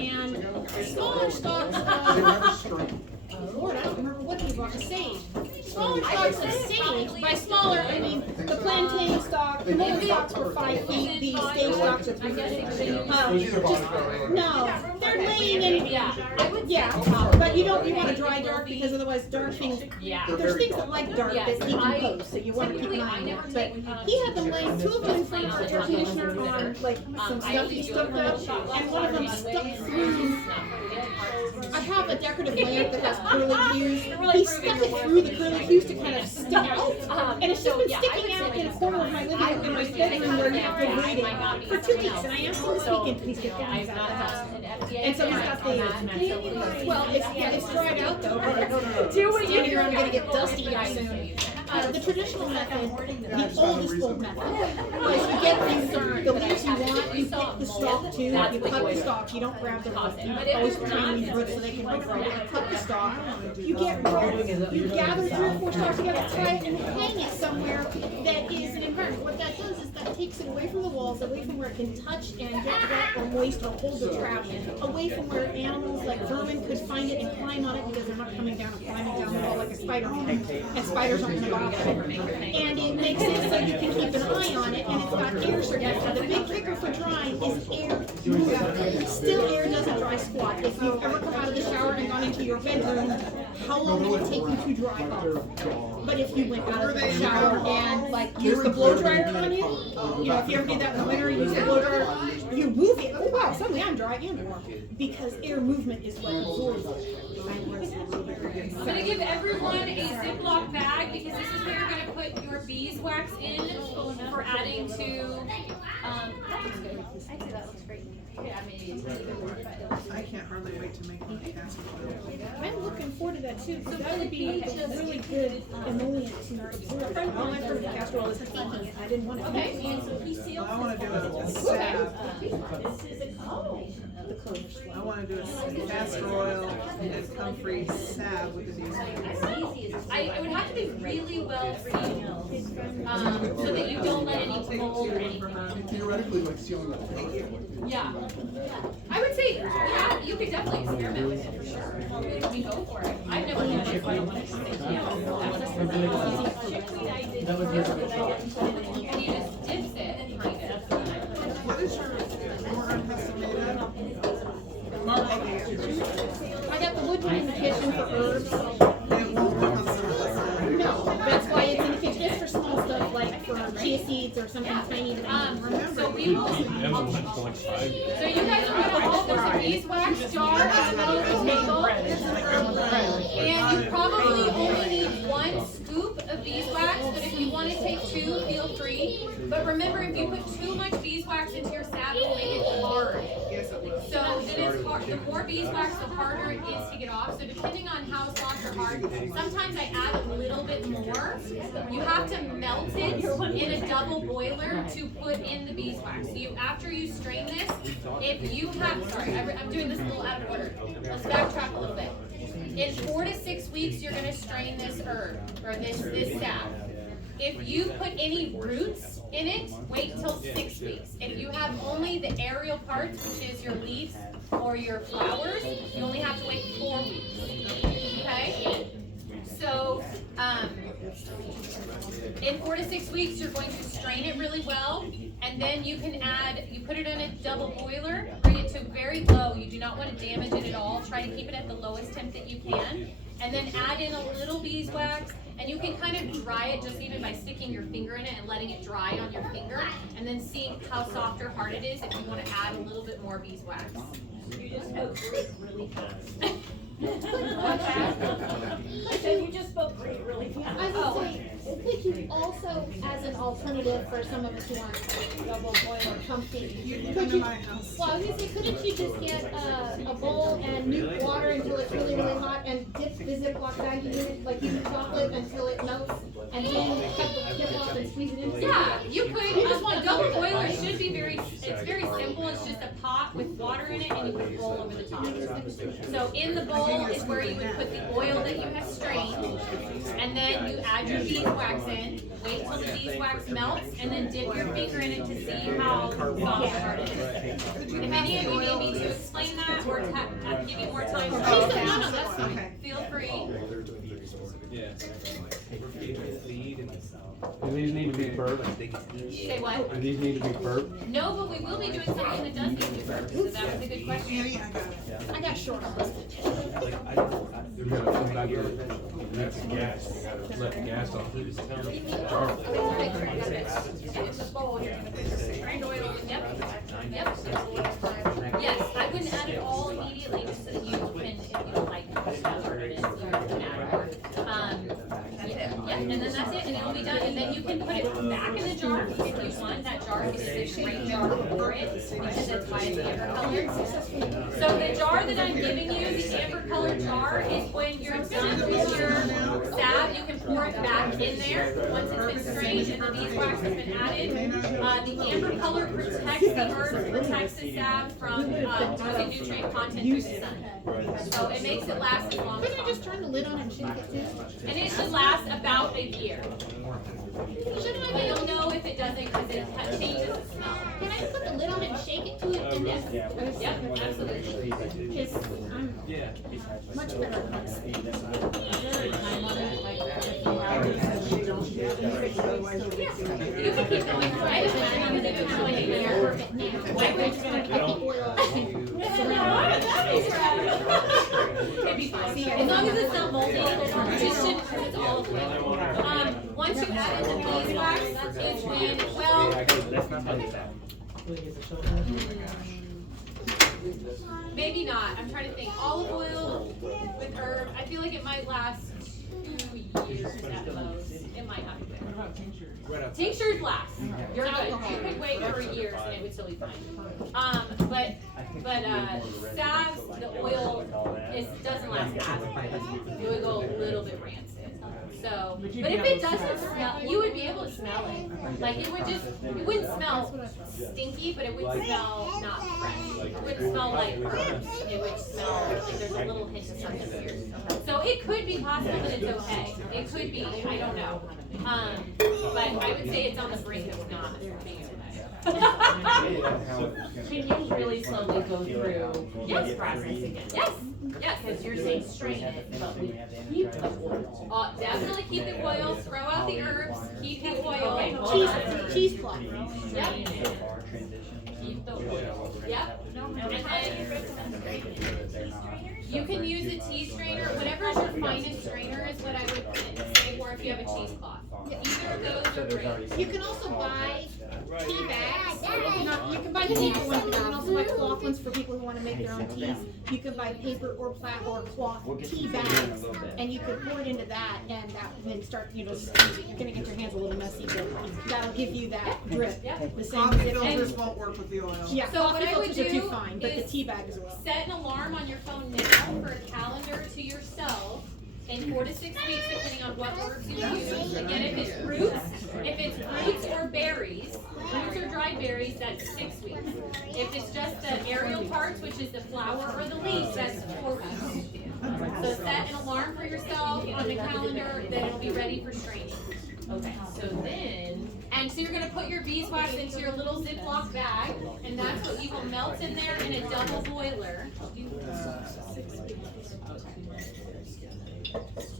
And smaller stalks Lord, I don't remember what these were. Sage. Smaller stalks of sage. By smaller, I mean the plantain stalk. The mullen stalks were 5 feet. The sage stalks are 3 feet. No, they're laying in. Yeah, but you don't. You want to dry dark because otherwise dark things. There's things that like dark that decompose, so you want to keep an eye on that. But he had them laying 2 of them in front of the air conditioner on like some stuff he stuck up, and one of them stuck through. I have a decorative lamp that has curly hues. He stuck it through the curly hues to kind of stick out, and it's just been sticking out in a corner of my living room in my bedroom where I've been waiting for 2 weeks. And I asked him this weekend, please get down these out of the house. And so he's got the, well, it's dried out though. Do what you do. I'm going to get dusty here soon. The traditional method, the old method, is you get the leaves you want, you pick the stalk too, you cut the stalk, you don't grab the root, you always retain these roots so they can regrow, you cut the stalk, you get root, you gather 3 or 4 stalks together, tie it and hang it somewhere that is an environment. What that does is that takes it away from the walls, away from where it can touch and get wet or moist or hold the trap, away from where animals like vermin could find it and climb on it because they're not coming down and climbing down the wall like a spider, and spiders aren't going to bother. And it makes it so you can keep an eye on it, and it's got air circulation. The big kicker for drying is air movement. Still air doesn't dry squat. If you've ever come out of the shower and gone into your bedroom, how long will it take you to dry off? But if you went out of the shower and like used the blow dryer on you, you know, if you ever did that in the winter, you use the blow dryer, you move it. Oh wow, suddenly I'm dry and warm. Because air movement is what absorbs it. I'm going to give everyone a Ziploc bag because this is where you're going to put your beeswax in for adding to, that looks good. I'd say that looks great. I can't hardly wait to make my castor oil. I'm looking forward to that too, because that would be a really good emollient to our syrup. All I've heard of castor oil is thinking, I didn't want to. Okay. Well, I want to do a salve. I want to do a castor oil and comfrey salve with the beeswax. It would have to be really well sealed, so that you don't let any mold or anything. Theoretically, like sealing the Yeah. I would say, yeah, you could definitely experiment with it for sure. I mean, go for it. I've never done it, so I don't want to say, chickweed I did first, and you just dips it, kind of. What is your corn pestle made of? I got the wood one in the kitchen for herbs. It won't work on some. No, that's why it's in the kitchen. It's for small stuff like for chia seeds or something tiny. So we will. So you guys are gonna there's a beeswax jar in the middle of the table, and you probably only need 1 scoop of beeswax. But if you want to take 2, feel free. But remember, if you put too much beeswax into your salve, it will make it hard. So then it's hard. The more beeswax, the harder it is to get off. So depending on how soft or hard, sometimes I add a little bit more. You have to melt it in a double boiler to put in the beeswax. So after you strain this, if you have, sorry, I'm doing this a little out of order. Let's backtrack a little bit. In 4 to 6 weeks, you're going to strain this herb or this salve. If you put any roots in it, wait till 6 weeks. If you have only the aerial parts, which is your leaves or your flowers, you only have to wait 4 weeks. Okay? So, in 4 to 6 weeks, you're going to strain it really well, and then you can add, you put it in a double boiler, bring it to very low. You do not want to damage it at all. Try to keep it at the lowest temp that you can, and then add in a little beeswax, and you can kind of dry it just even by sticking your finger in it and letting it dry on your finger, and then seeing how soft or hard it is if you want to add a little bit more beeswax. You just spoke really fast. I said you just spoke really fast. I would say, could you also, as an alternative for some of us who aren't double boil or comfy, You can could come to you, my house. well, I was gonna say, couldn't you just get a bowl and nuke water until it's really, really hot and dip the Ziploc baggie in it, like you do chocolate until it melts, and then cut the tip off and squeeze it in? Yeah, you could. A double boiler should be very, It's very simple, it's just a pot with water in it and you put roll over the top. So in the bowl is where you would put the oil that you have strained, and then you add your beeswax in, wait till the beeswax melts, and then dip your finger in it to see how soft it is. If any of you need me to explain that or give you more time, No, that's fine. Okay. feel free. Yeah. Do these need to be burped? Say what? Do these need to be burped? No, but we will be doing something that does need to be burped, so that was a good question. Annie, I got it. I got short on this. You gotta come back to that's gas. You gotta let the gas off. Yes, I wouldn't add it all immediately, just so that you can, if you don't like how it is, you can add more. Yeah, and then that's it, and it'll be done, and then you can put it back in the jar if you want. That jar is a straight jar for it, because it's by the amber color. So the jar that I'm giving you, the amber colored jar, is when you're done with your salve, you can pour it back in there, once it's been strained and the beeswax has been added. The amber color protects the herb, protects the salve from losing nutrient content through the sun. So it makes it last as long as Couldn't I just possible. turn the lid on and shake it too? And it should last about a year. Shouldn't I But be you'll know if it doesn't, because it changes the smell. Can I put the lid on and shake it to it and then? Yep, absolutely. Because I'm much better at this. You can keep going. I just want to know that it's going in there. Perfect now. I was gonna put the oil. It'd be fine. As long as it's not moldy, it just should, because it's olive oil. Once you add in the beeswax, is when, well, maybe not. I'm trying to think. Olive oil with herb, I feel like it might last 2 years at most. It might not be good. Tinctures last. You're good. You could wait for years and it would still be fine. But salves, the oil doesn't last as long. It would go a little bit rancid. So, but if it doesn't smell, you would be able to smell it. Like it wouldn't smell stinky, but it would smell not fresh. It wouldn't smell like herbs. It would smell like there's a little hint of something weird. So it could be possible that it's okay. It could be, I don't know. But I would say it's on the brink of not being okay. Can you really slowly go through Yes. this process again? Yes, yes. Because you're saying strain it, but we keep the oil. Definitely keep the oil, throw out the herbs, keep the oil. Cheese cloth. Yep. Keep the oil. Yep. And then you can use a tea strainer, whatever is your finest strainer is what I would say, or if you have a cheesecloth. Either of those are great. You can also buy tea bags. You can buy paper ones, but you can also buy cloth ones for people who want to make their own teas. You can buy paper or cloth tea bags, and you can pour it into that, and then start, just squeeze it. You're gonna get your hands a little messy, but that'll give you that drip. The same as Coffee if. filters won't work with the oil. Yeah, So what coffee I would filters are too do fine, but the is tea bags will. Set an alarm on your phone now for a calendar to yourself in 4 to 6 weeks, depending on what herbs you use. Again, if it's fruits or berries, fruits or dried berries, that's 6 weeks. If it's just the aerial parts, which is the flower or the leaves, that's 4 weeks. So set an alarm for yourself on the calendar, then it'll be ready for straining. Okay, so then, And so you're gonna put your beeswax into your little Ziploc bag, and that's what you will melt in there in a double boiler.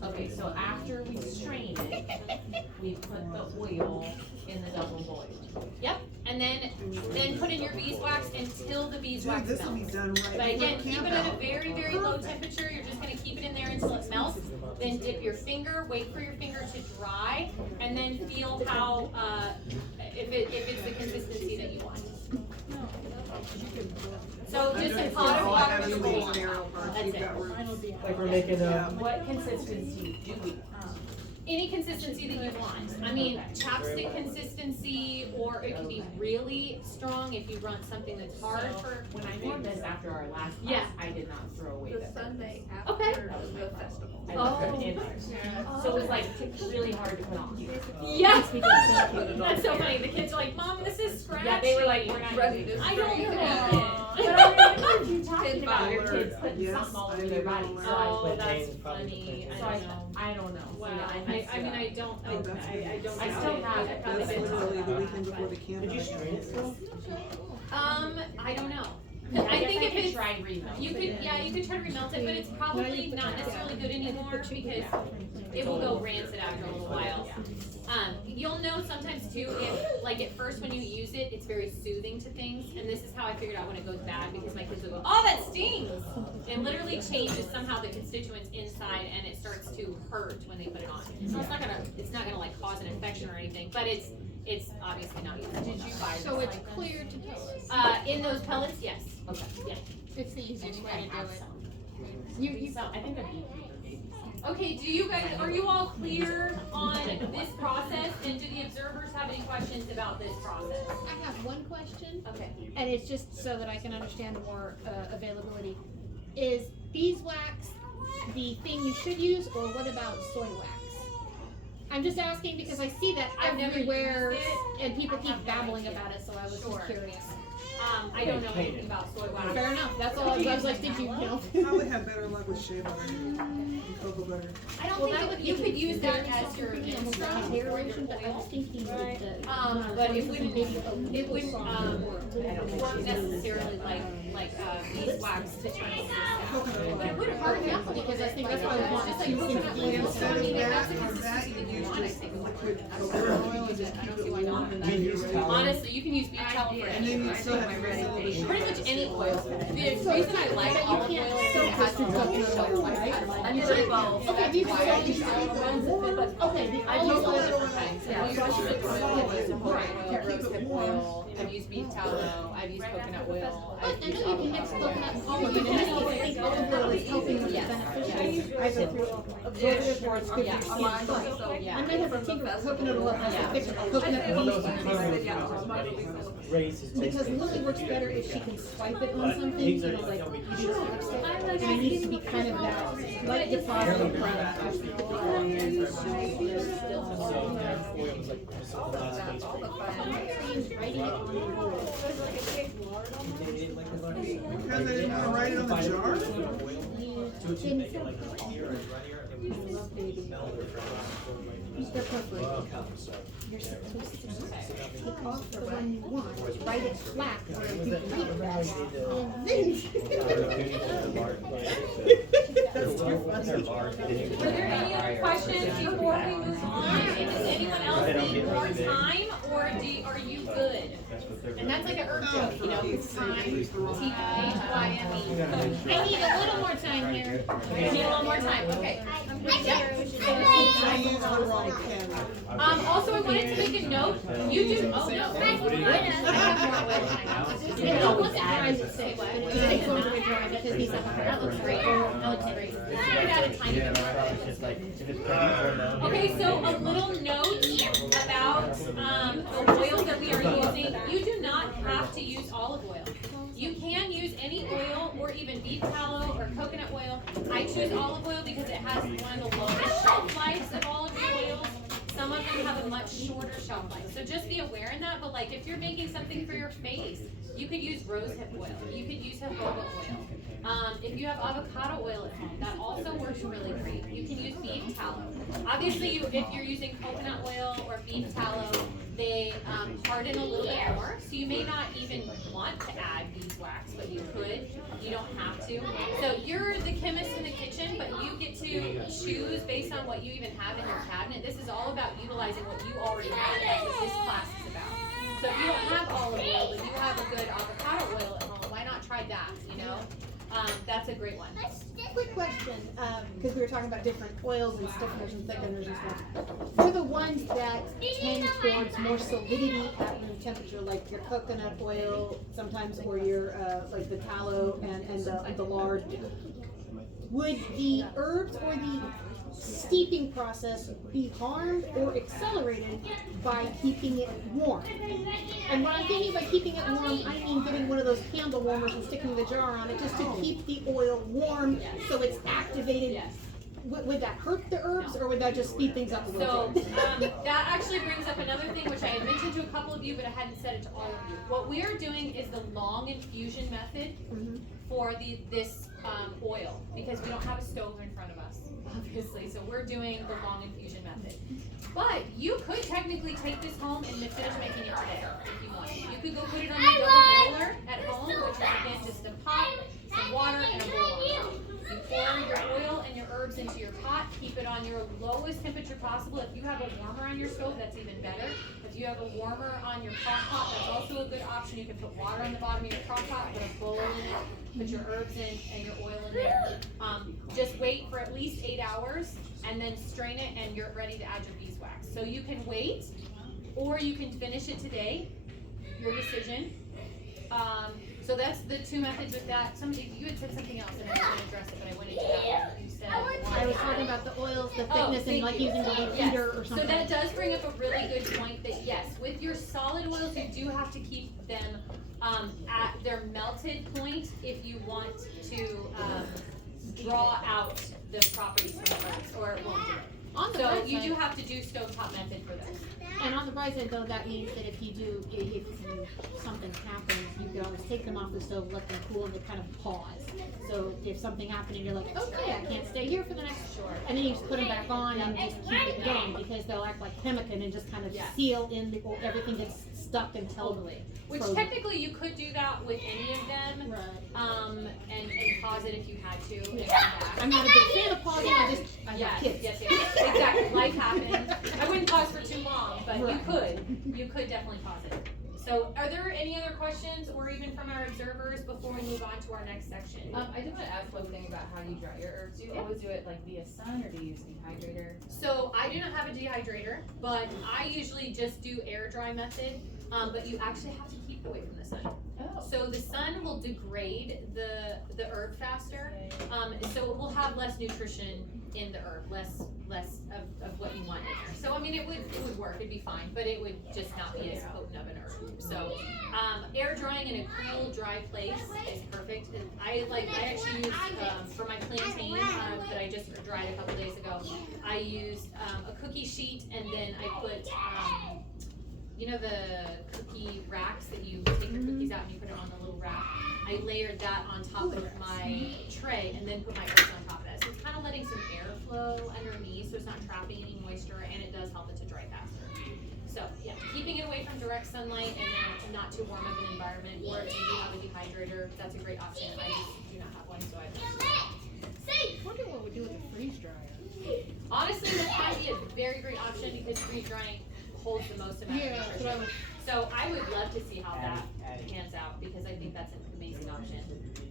okay, so after we strain it, we put the oil in the double boiler. Yep, and then put in your beeswax until the Dude, beeswax this will be melts. done right. But again, before keep it camp at a out. very, very low temperature. You're just gonna keep it in there until it melts. Then dip your finger, wait for your finger to dry, and then feel how, if it's the consistency that you want. So just a pot of All water that with is a leaves bowl. and aerial parts, That's you've it. got room. Like we're making Yeah. What consistency do we? Any consistency that you want. I mean, chapstick consistency, or it can be really strong if you want something that's hard for. When I made this after our last Yeah. class, I did not throw away The that. Sunday Okay. after the festival. I left it in there. So it was like really hard to put on. Yeah. That's so funny. The kids are like, Mom, this is scratchy. Yeah, they were like, we're not Ready using to this. I don't scream. know. But I remember you talking about your Fiber. kids putting Yes, something all I over their do body. know. So I Oh, put that's Plantain, probably funny. plantain. So I don't know. I don't know. So Wow. yeah, I mean, I don't. Oh, that's I don't. I still have it. That's literally the weekend before the camp. Did you strain it still? I don't know. Yeah, I think if could it's, try and remelt you it. could, yeah, you could try to remelt it, but it's probably not necessarily good anymore because it will go rancid after a little while. You'll know sometimes too if, like at first when you use it, it's very soothing to things, and this is how I figured out when it goes bad because my kids will go, "Oh, that stings!" It literally changes somehow the constituents inside, and it starts to hurt when they put it on. So it's not gonna like cause an infection or anything, but it's obviously not useful. Did you buy So this it's like clear to pellets. In those pellets, yes. Okay. Yeah. It's the easiest way to do it. You so I think the beef babies. Okay, do you guys, are you all clear on this process, and do the observers have any questions about this process? I have one question, Okay. and it's just so that I can understand more availability. Is beeswax the thing you should use, or what about soy wax? I'm just asking because I see that I've never everywhere, used it. and people I keep have no babbling idea. about it, so I was Sure. just curious. I don't know anything about soy wax. Fair enough, that's all, I was like, did you know? Probably have better luck with shea butter and cocoa butter. I don't Well, think that it- would you be could use that very as your something almost like minstrel hair or lotion, your but I was oil. thinking with the. But it wouldn't, maybe a it little wouldn't, softer work necessarily like beeswax to turn it into Coconut But it oil. would hurt enough, because I think that's why I want Just to like use coconut the oil. Instead I mean, of if that's that, the or that, consistency you that you use want, I just think. liquid coconut oil and just keep it warm. We use towel. Honestly, you can use beef tallow for And then anything. you still have to rinse all the Pretty much any oil. The reason I like olive oil is it has a long shelf life. Okay, these are all these okay, the I've used olive all oil. different kinds. I've used olive oil, rosehip oil, I've used beef tallow, I've used coconut oil. But I know you can mix coconut and olive, but in this case, I think olive oil is helping with the beneficial. I go through absorptive or it's good for your skin, but Yeah. I might have a tinker with coconut oil has a thicker coconut Well, those base. race is Because Lily works better if she can swipe it on something, you know, like you do chopstick. And it needs to be kind of that light deposit of product. Writing it on the roll. Because I didn't want to write it on the jar? They're perfect. You're supposed to take off the one you want, write it flat where you can read it best, and then. Were there any other questions before we move on? Does anyone else need more time, or are you good? And that's like a herb joke, you know, it's time, T-H-Y-M-E. I need a little more time here. You need a little more time, okay. I used the wrong pen. Also, I wanted to make a note, you do, oh no. I have more oil. And it wasn't dry as it said, but it just takes longer to dry because these are, that looks great, that looks great. Put out a tiny bit more. Okay, so a little note about, the oil that we are using. You do not have to use olive oil. You can use any oil or even beef tallow or coconut oil. I choose olive oil because it has one of the longest shelf lives of all of the oils. Some of them have a much shorter shelf life. So just be aware in that, but like if you're making something for your face, you could use rosehip oil. You could use jojoba oil. If you have avocado oil at home, that also works really great. You can use beef tallow. Obviously, if you're using coconut oil or beef tallow, they harden a little bit more. So you may not even want to add beeswax, but you could. You don't have to. So you're the chemist in the kitchen, but you get to choose based on what you even have in your cabinet. This is all about utilizing what you already have. That's what this class is about. So if you don't have olive oil, but you have a good avocado oil at home, why not try that, you know? That's a great one. Quick question, because we were talking about different oils and stiffeners and thickeners and stuff. For the ones that tend towards more solidity at room temperature, like your coconut oil sometimes, or your, like the tallow and the lard, would the herbs or the steeping process be harmed or accelerated by keeping it warm. And when I'm thinking about keeping it warm, I mean getting one of those candle warmers and sticking the jar on it just to keep the oil warm so it's activated. Yes. Would that hurt the herbs or would that just speed things up a little So, bit? that actually brings up another thing which I had mentioned to a couple of you, but I hadn't said it to all of you. What we are doing is the long infusion method for this oil, because we don't have a stove in front of us, obviously, so we're doing the long infusion method. But you could technically take this home and finish making it today, if you want. You could go put it on your double boiler at home, which is again just a pot, some water, and a bowl on top. You pour your oil and your herbs into your pot, keep it on your lowest temperature possible. If you have a warmer on your stove, that's even better. If you have a warmer on your crock pot, that's also a good option. You can put water on the bottom of your crock pot, put a bowl in it, put your herbs in and your oil in there. Just wait for at least 8 hours and then strain it and you're ready to add your beeswax. So you can wait or you can finish it today, your decision. So that's the two methods with that. You had said something else and I was going to address it, but I went into that one. You said I was talking about the oils, the thickness, and like using the Yes. heater or something. So that does bring up a really good point that yes, with your solid oils, you do have to keep them at their melted point if you want to draw out the properties from the herbs, or it won't do it. On the So bright you side- do have to do stovetop method for those. And on the bright side though, that means that if something happens, you can always take them off the stove, let them cool, and they kind of pause. So if something happened and you're like, okay, I can't stay here for the next Sure. and then you just put them back on and just keep it going, because they'll act like pemmican and just kind of Yeah. seal in the, everything gets stuck until. Totally. Which frozen. technically you could do that with any of them, Right. and pause it if you had to. And Yeah. come back. I'm not a big fan of pausing, I have Yes, kids. yes, exactly. Life happens. I wouldn't pause for too long, but Right. you could definitely pause it. So, are there any other questions, or even from our observers, before we move on to our next section? I do want to ask one thing about how you dry your herbs. Do you always do it like via sun or do you use dehydrator? So, I do not have a dehydrator, but I usually just do air dry method. But you actually have to keep it away from the sun. Oh. So the sun will degrade the herb faster. So it will have less nutrition in the herb, less of what you want in there. So I mean it would work, it'd be fine, but it would just not be as potent of an herb. So air drying in a cool, dry place is perfect. And I actually use for my plantain that I just dried a couple days ago. I used a cookie sheet, and then I put you know the cookie racks that you take your cookies out and you put it on the little rack? I layered that on top of my tray and then put my herbs on top of that. So it's kind of letting some airflow underneath, so it's not trapping any moisture, and it does help it to dry faster. So yeah, keeping it away from direct sunlight and then not too warm of an environment, or if you do have a dehydrator, that's a great option. I just do not have one, so I wonder what we do with the freeze dryer. honestly, that might be a very great option because freeze drying holds the most amount of that's what I nutrition. was. So I would love to see how that pans out, because I think that's an amazing option.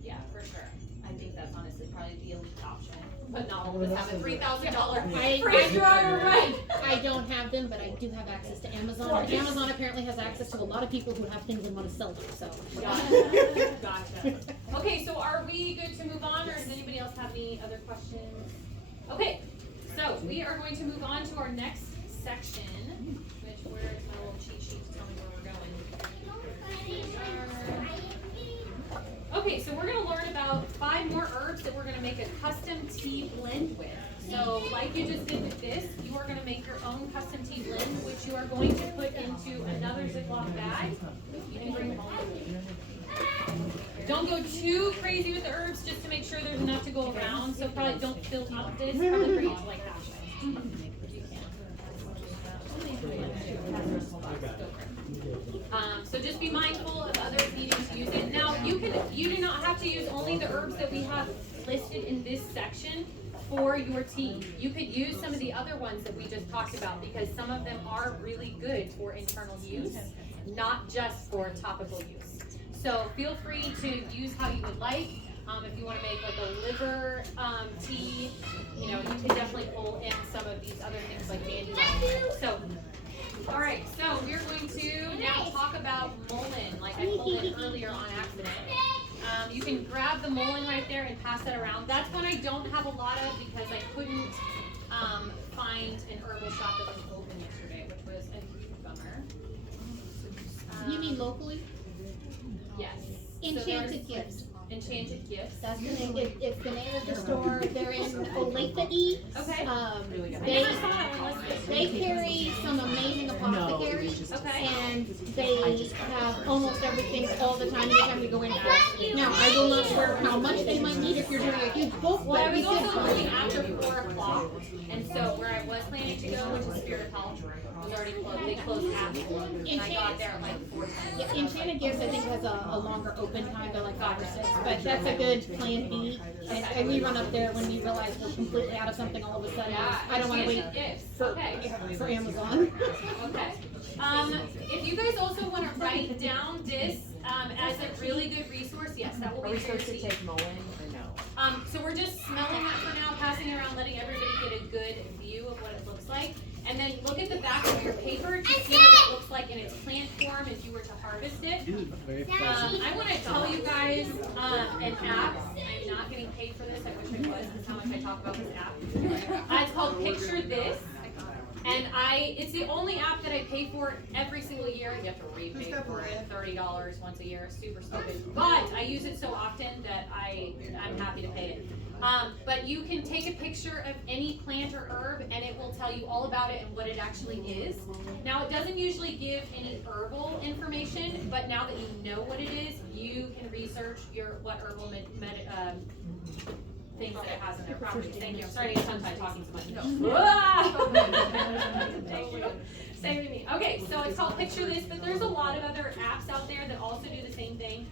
Yeah, for sure. I think that's honestly probably the elite option. But not all of us have a $3,000 I- freeze dryer, right? I don't have them, but I do have access to Amazon. And Amazon apparently has access to a lot of people who have things and want to sell them, so. Gotcha. Okay, so are we good to move on, or does anybody else have any other questions? Okay, so we are going to move on to our next section, which, where is my little cheat sheet to tell me where we're going? Okay, so we're gonna learn about 5 more herbs that we're gonna make a custom tea blend with. So, like you just did with this, you are gonna make your own custom tea blend, which you are going to put into another Ziploc bag. You can bring home. Don't go too crazy with the herbs, just to make sure there's enough to go around. So probably don't fill up this. Probably bring it to like half. So just be mindful of others needing to use it. Now you do not have to use only the herbs that we have listed in this section for your tea. You could use some of the other ones that we just talked about, because some of them are really good for internal use, not just for topical use. So feel free to use how you would like. If you want to make like a liver tea, you know, you can definitely pull in some of these other things like dandelion. So, all right, so we're going to now talk about mullein, like I pulled it earlier on accident. You can grab the mullein right there and pass it around. That's one I don't have a lot of because I couldn't find an herbal shop that was open yesterday, which was a huge bummer. You mean locally? Yes. So Enchanted there's Gifts. Enchanted Gifts. That's the name, it's the name of the store, they're in Olathe. Okay. They carry some amazing apothecaries, Okay. and they have almost everything all the time, anytime we go in. Now, I will not swear how much they might need if you're doing a huge book, Well, I but we was did also find. looking after 4 o'clock, and so where I was planning to go, which is Spirit Health, was already closed. They closed at 4, and I got there at like 4:10. Yeah, Enchanted Gifts, I think, has a longer open time, they're like 5 or 6, but that's a good plan B. And we run up there when we realize we're completely out of something all of a sudden. Yeah, I don't wanna wait Enchanted Gifts. Okay. for Amazon. Okay. If you guys also want to write down this as a really good resource, yes, that will be for your seat. Mullen or no? So we're just smelling that for now, passing it around, letting everybody get a good view of what it looks like. And then look at the back of your paper to see what it looks like in its plant form if you were to harvest it. I want to tell you guys an app. I'm not getting paid for this. I wish I was. That's how much I talk about this app. It's called Picture This. And it's the only app that I pay for every single year. You have to repay for it, $30 once a year. Super stupid. But I use it so often that I'm happy to pay it. But you can take a picture of any plant or herb and it will tell you all about it and what it actually is. Now it doesn't usually give any herbal information, but now that you know what it is, you can research what herbal things that it has in their property. Thank you. I'm sorry to get tongue-tied talking so much. Thank you. Saving me. Okay, so it's called Picture This, but there's a lot of other apps out there that also do the same thing.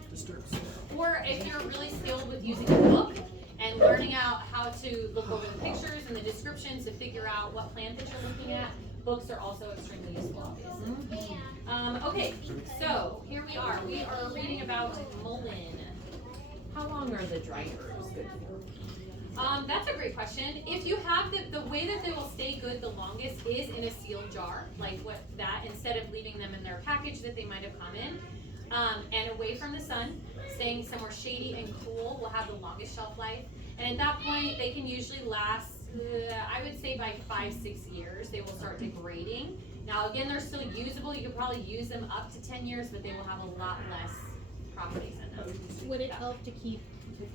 Or if you're really skilled with using a book and learning out how to look over the pictures and the descriptions to figure out what plant that you're looking at, books are also extremely useful, obviously. Okay, so here we are. We are reading about mullein. How long are the dry herbs good for? That's a great question. If you have the way that they will stay good the longest is in a sealed jar, like instead of leaving them in their package that they might have come in, and away from the sun, staying somewhere shady and cool will have the longest shelf life. And at that point, they can usually last, I would say by 5-6 years, they will start degrading. Now again, they're still usable. You could probably use them up to 10 years, but they will have a lot less properties in them. Would it help to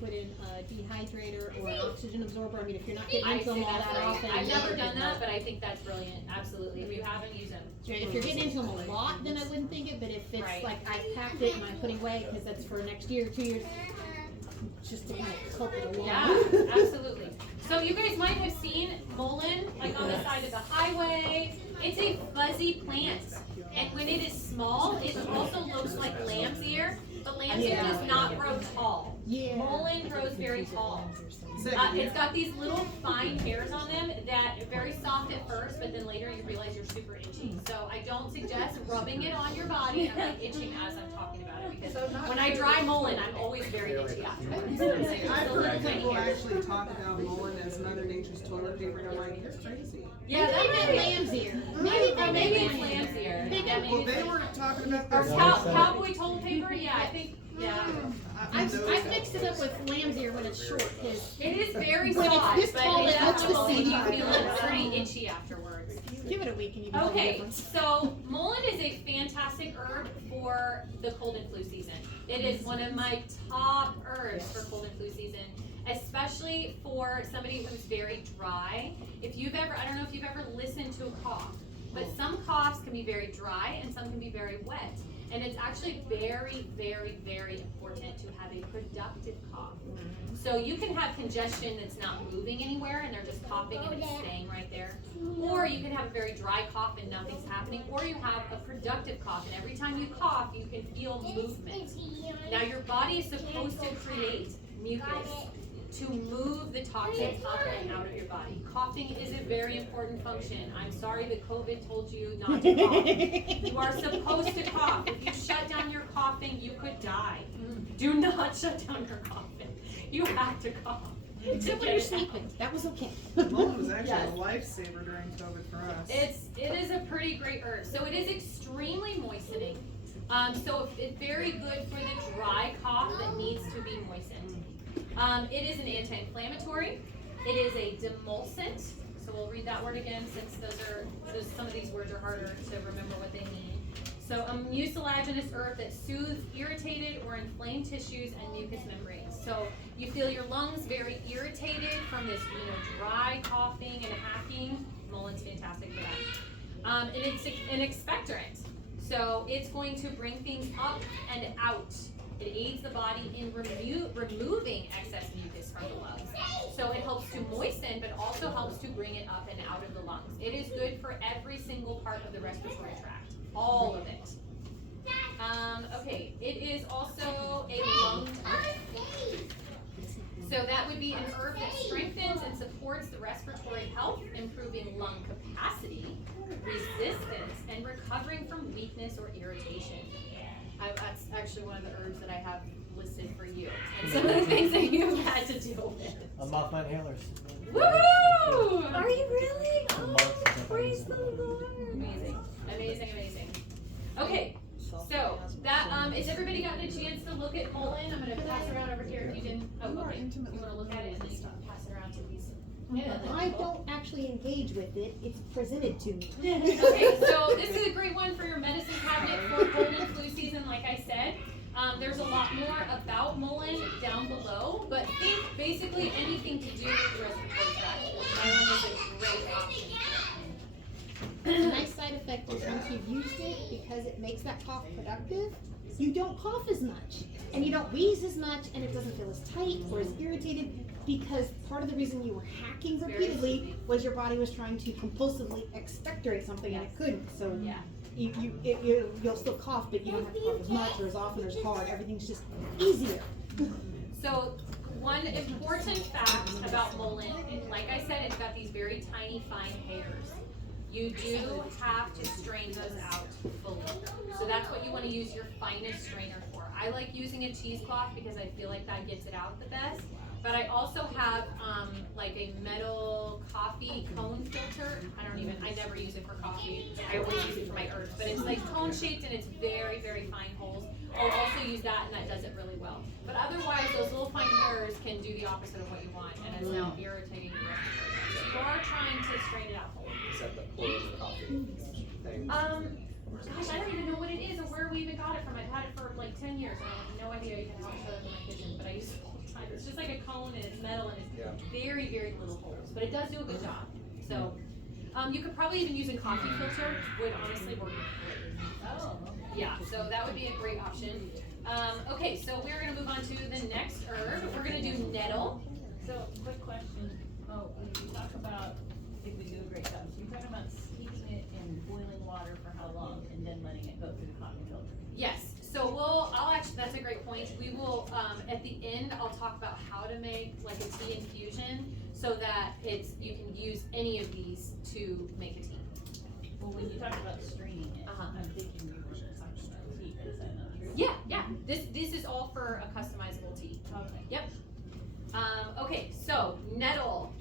put in a dehydrator or an oxygen absorber? I mean, if you're not getting into them all that often. I've never done that, but I think that's brilliant. Absolutely. If you haven't, use them. If you're getting into them a lot, then I wouldn't think it, but if it's Right. like I've packed it and I'm putting away because that's for next year, 2 years, just to kind of help it along. Yeah, absolutely. So you guys might have seen mullein, like on the side of the highway. It's a fuzzy plant. And when it is small, it also looks like lamb's ear, but lamb's ear does not grow tall. Yeah. Mullein grows very tall. It's got these little fine hairs on them that are very soft at first, but then later you realize you're super itchy. So I don't suggest rubbing it on your body. I'm like itching as I'm talking about it because when I dry mullein, I'm always very itchy afterwards. I've heard people actually talk about mullein as Mother Nature's toilet paper, and I'm like, you're crazy. Yeah, Maybe that they may meant lamb's ear. maybe it's lamb's ear. Yeah, maybe Well, it's they like- were talking about or this. cowboy toilet paper. Yeah, I think. Yeah. I've mixed it up with lamb's ear when it's short, because It is very When it's soft, this but tall, it it looks the will leave you same. feeling pretty itchy afterwards. give it a week and you can tell the Okay, difference. so mullein is a fantastic herb for the cold and flu season. It is one of my top herbs for cold and flu season, especially for somebody who's very dry. If you've ever, I don't know if you've ever listened to a cough, but some coughs can be very dry and some can be very wet. And it's actually very, very, very important to have a productive cough. So you can have congestion that's not moving anywhere and they're just coughing and it's staying right there. Or you can have a very dry cough and nothing's happening. Or you have a productive cough and every time you cough, you can feel movement. Now your body is supposed to create mucus to move the toxins up and out of your body. Coughing is a very important function. I'm sorry that COVID told you not to cough. You are supposed to cough. If you shut down your coughing, you could die. Do not shut down your coughing. You have to cough. Except when you're sleeping, that was okay. Mullein was actually a lifesaver during COVID for us. It is a pretty great herb. So it is extremely moistening. So it's very good for the dry cough that needs to be moistened. It is an anti-inflammatory. It is a demulcent. So so we'll read that word again since some of these words are harder to remember what they mean. So a mucilaginous herb that soothes irritated or inflamed tissues and mucous membranes. So you feel your lungs very irritated from this, dry coughing and hacking. Mullen's fantastic for that. And it's an expectorant. So it's going to bring things up and out. It aids the body in removing excess mucus from the lungs. So it helps to moisten, but also helps to bring it up and out of the lungs. It is good for every single part of the respiratory tract, all of it. Okay, it is also a lung tonic. So that would be an herb that strengthens and supports the respiratory health, improving lung capacity, resistance, and recovering from weakness or irritation. That's actually one of the herbs that I have listed for you, and some of the things that you've had to deal with. I'm off my inhalers. Woohoo! Are you really? The Oh, month. praise the Lord. Amazing, amazing, amazing. Okay, so that is everybody gotten a chance to look at Mullen? I'm gonna pass around over here if you didn't. Oh, okay. You wanna look at it and then you can pass it around to these. I don't actually engage with it, it's presented to me. Okay, so this is a great one for your medicine cabinet for cold and flu season, like I said. There's a lot more about Mullen down below, but think basically anything to do with the respiratory tract. Mullen is a great option. A nice side effect is once you've used it, because it makes that cough productive, you don't cough as much, and you don't wheeze as much, and it doesn't feel as tight or as irritated, because part of the reason you were hacking repeatedly was your body was trying to compulsively expectorate something and it couldn't, so Yeah. you'll still cough, but you don't have to cough as much or as often or as hard, everything's just easier. So one important fact about Mullen, like I said, it's got these very tiny, fine hairs. You do have to strain those out fully. So that's what you want to use your finest strainer for. I like using a cheesecloth because I feel like that gets it out the best. But I also have like a metal coffee cone filter. I never use it for coffee. I always use it for my herbs. But it's like cone shaped and it's very, very fine holes. I'll also use that and that does it really well. But otherwise, those little fine hairs can do the opposite of what you want and it's now irritating the respiratory. So you are trying to strain it out fully. Is that the closed coffee thing? Gosh, I don't even know what it is or where we even got it from. I've had it for like 10 years and I have no idea even how to show it in my kitchen, but I use it all the time. It's just like a cone and it's metal and it's very, very little holes, but it does do a good job. So, you could probably even use a coffee filter, would honestly work great. Oh, Yeah, so that would be a great option. Okay, so we're gonna move on to the next herb. We're gonna do nettle. so quick question. Oh, when you talk about, I think we do a great job. So you're talking about steeping it in boiling water for how long and then letting it go through the coffee filter? Yes, so that's a great point. We will, at the end, I'll talk about how to make like a tea infusion so that you can use any of these to make a tea. Well, when you talk about straining it, I'm thinking you were talking about tea, is that not true? Yeah, this is all for a customizable tea. Okay. Yep. Okay, so nettle,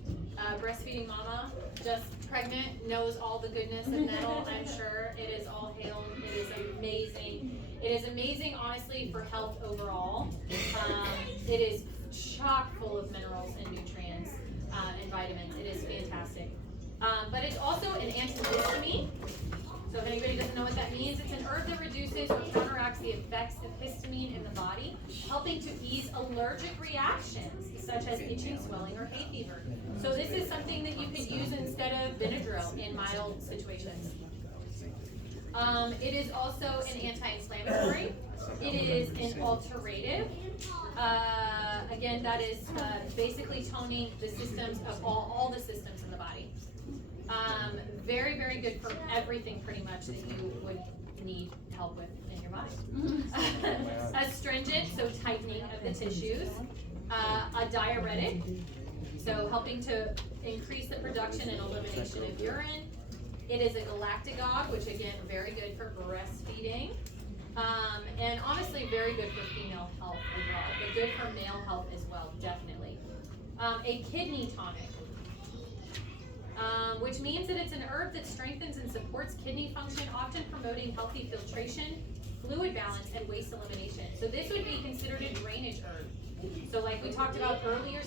breastfeeding mama, just pregnant, knows all the goodness of nettle, I'm sure. It is all hail, it is amazing. It is amazing, honestly, for health overall. It is chock full of minerals and nutrients and vitamins. It is fantastic. But it's also an antihistamine. So if anybody doesn't know what that means, it's an herb that reduces or counteracts the effects of histamine in the body, helping to ease allergic reactions such as itching, swelling, or hay fever. So this is something that you could use instead of Benadryl in mild situations. It is also an anti-inflammatory. It is an alterative. Again, that is basically toning the systems of all the systems in the body. Very, very good for everything pretty much that you would need help with in your body. Astringent, so tightening of the tissues. A diuretic, so helping to increase the production and elimination of urine. It is a galactagogue, which again, very good for breastfeeding. And honestly, very good for female health overall, but good for male health as well, definitely. A kidney tonic. Which means that it's an herb that strengthens and supports kidney function, often promoting healthy filtration, fluid balance, and waste elimination. So this would be considered a drainage herb. So like we talked about earlier,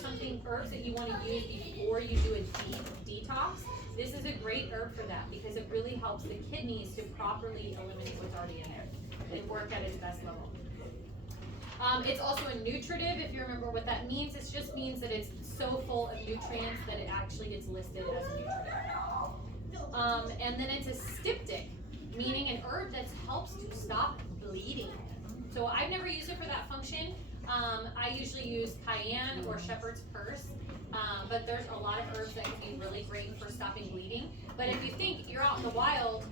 herbs that you want to use before you do a deep detox. This is a great herb for that because it really helps the kidneys to properly eliminate what's already in there and work at its best level. It's also a nutritive, if you remember what that means. It just means that it's so full of nutrients that it actually gets listed as a nutritive. And then it's a styptic, meaning an herb that helps to stop bleeding. So I've never used it for that function. I usually use cayenne or shepherd's purse, but there's a lot of herbs that can be really great for stopping bleeding. But if you think you're out in the wild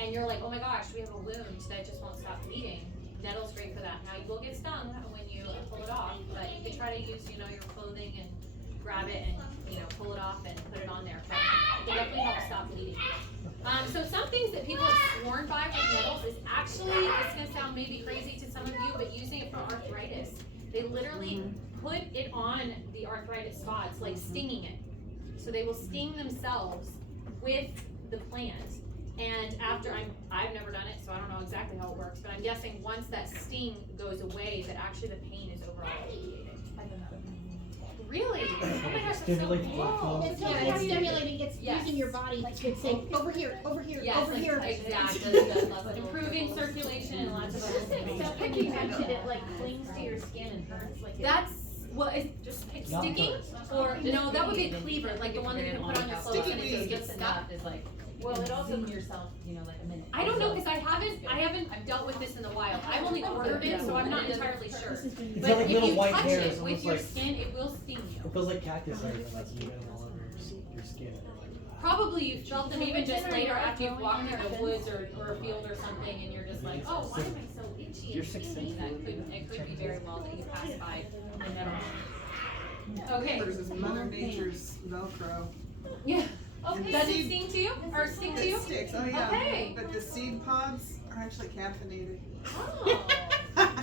and you're like, oh my gosh, we have a wound that just won't stop bleeding, nettle's great for that. Now you will get stung when you pull it off, but you can try to use, your clothing and grab it and, pull it off and put it on there. But it definitely helps stop bleeding. So some things that people have sworn by with nettles is actually, it's gonna sound maybe crazy to some of you, but using it for arthritis. They literally put it on the arthritis spots, like stinging it. So they will sting themselves with the plant. And after I've never done it, so I don't know exactly how it works, but I'm guessing once that sting goes away, that actually the pain is overall alleviated. Really? Oh my gosh, that's so cool. It's stimulating, it's using your body to say, over here, Yes, over here. exactly. Improving circulation and lots of other things. So like you mentioned, it like clings to your skin and hurts like That's it's just sticking, or no, that would be a cleaver, like the one that you can put on your clothes and it just gets stuck. Is like, well, it also yourself, like a minute. I don't know, because I haven't dealt with this in the wild. I've only ordered it, so I'm not entirely sure. It's But like if little you white touch hairs, it with almost your like, skin, it will sting you. it feels like cactus hairs, and that's moving all over your skin. Probably you felt them even just later after you've walked through the woods or a field or something, and you're just like, oh, why am I so itchy You're and 6 stingy? centimeters. It could be very well that you passed by the nettle. Okay. Versus Mother Nature's Velcro. Yeah. And Does it seed- sting to you? Or sting to you? It sticks, oh yeah. Okay. But the seed pods are actually caffeinated. Oh.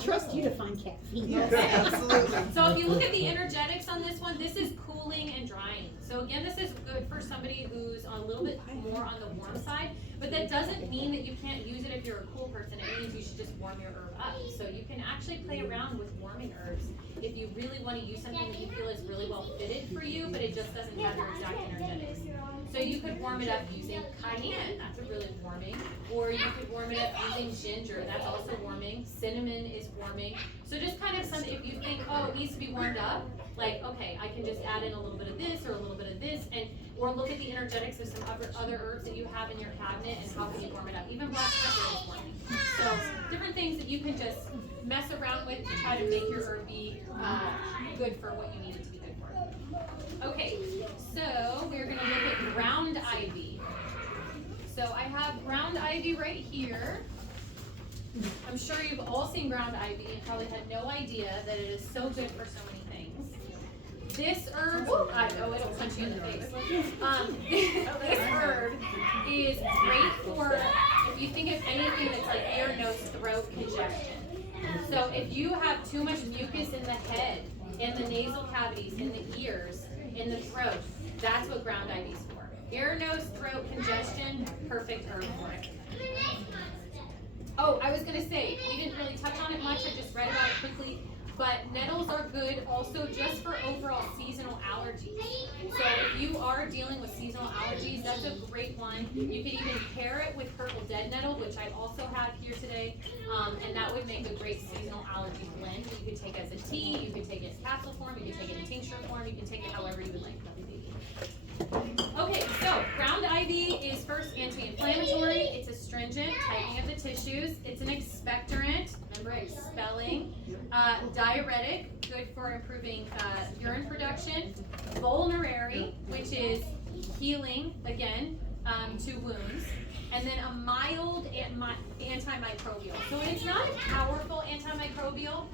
Trust you to find caffeine. Yes, absolutely. So if you look at the energetics on this one, this is cooling and drying. So again, this is good for somebody who's a little bit more on the warm side, but that doesn't mean that you can't use it if you're a cool person. It means you should just warm your herb up. So you can actually play around with warming herbs if you really want to use something that you feel is really well fitted for you, but it just doesn't have your exact energetics. So you could warm it up using cayenne, that's a really warming. Or you could warm it up using ginger, that's also warming. Cinnamon is warming. So just kind of if you think, oh, it needs to be warmed up, like, okay, I can just add in a little bit of this or a little bit of this, or look at the energetics of some other herbs that you have in your cabinet and how can you warm it up. Even black pepper is warming. So different things that you can just mess around with to try to make your herb be good for what you need it to be good for. Okay, so we're gonna look at ground ivy. So I have ground ivy right here. I'm sure you've all seen ground ivy and probably had no idea that it is so good for so many things. This herb, it'll punch you in the face. This herb is great for, if you think of anything that's like ear, nose, throat congestion. So if you have too much mucus in the head, in the nasal cavities, in the ears, in the throat, that's what ground ivy is for. Ear, nose, throat congestion, perfect herb for it. Oh, I was gonna say, we didn't really touch on it much, I just read about it quickly, but nettles are good also just for overall seasonal allergies. So if you are dealing with seasonal allergies, that's a great one. You could even pair it with purple dead nettle, which I also have here today, and that would make a great seasonal allergy blend. You could take it as a tea, you could take it as capsule form, you could take it in tincture form, you can take it however you would like. Okay, so ground ivy is first anti-inflammatory, it's astringent, tightening of the tissues, it's an expectorant, remember expelling, diuretic, good for improving urine production, vulnerary, which is healing, again, to wounds, and then a mild antimicrobial. So it's not a powerful antimicrobial,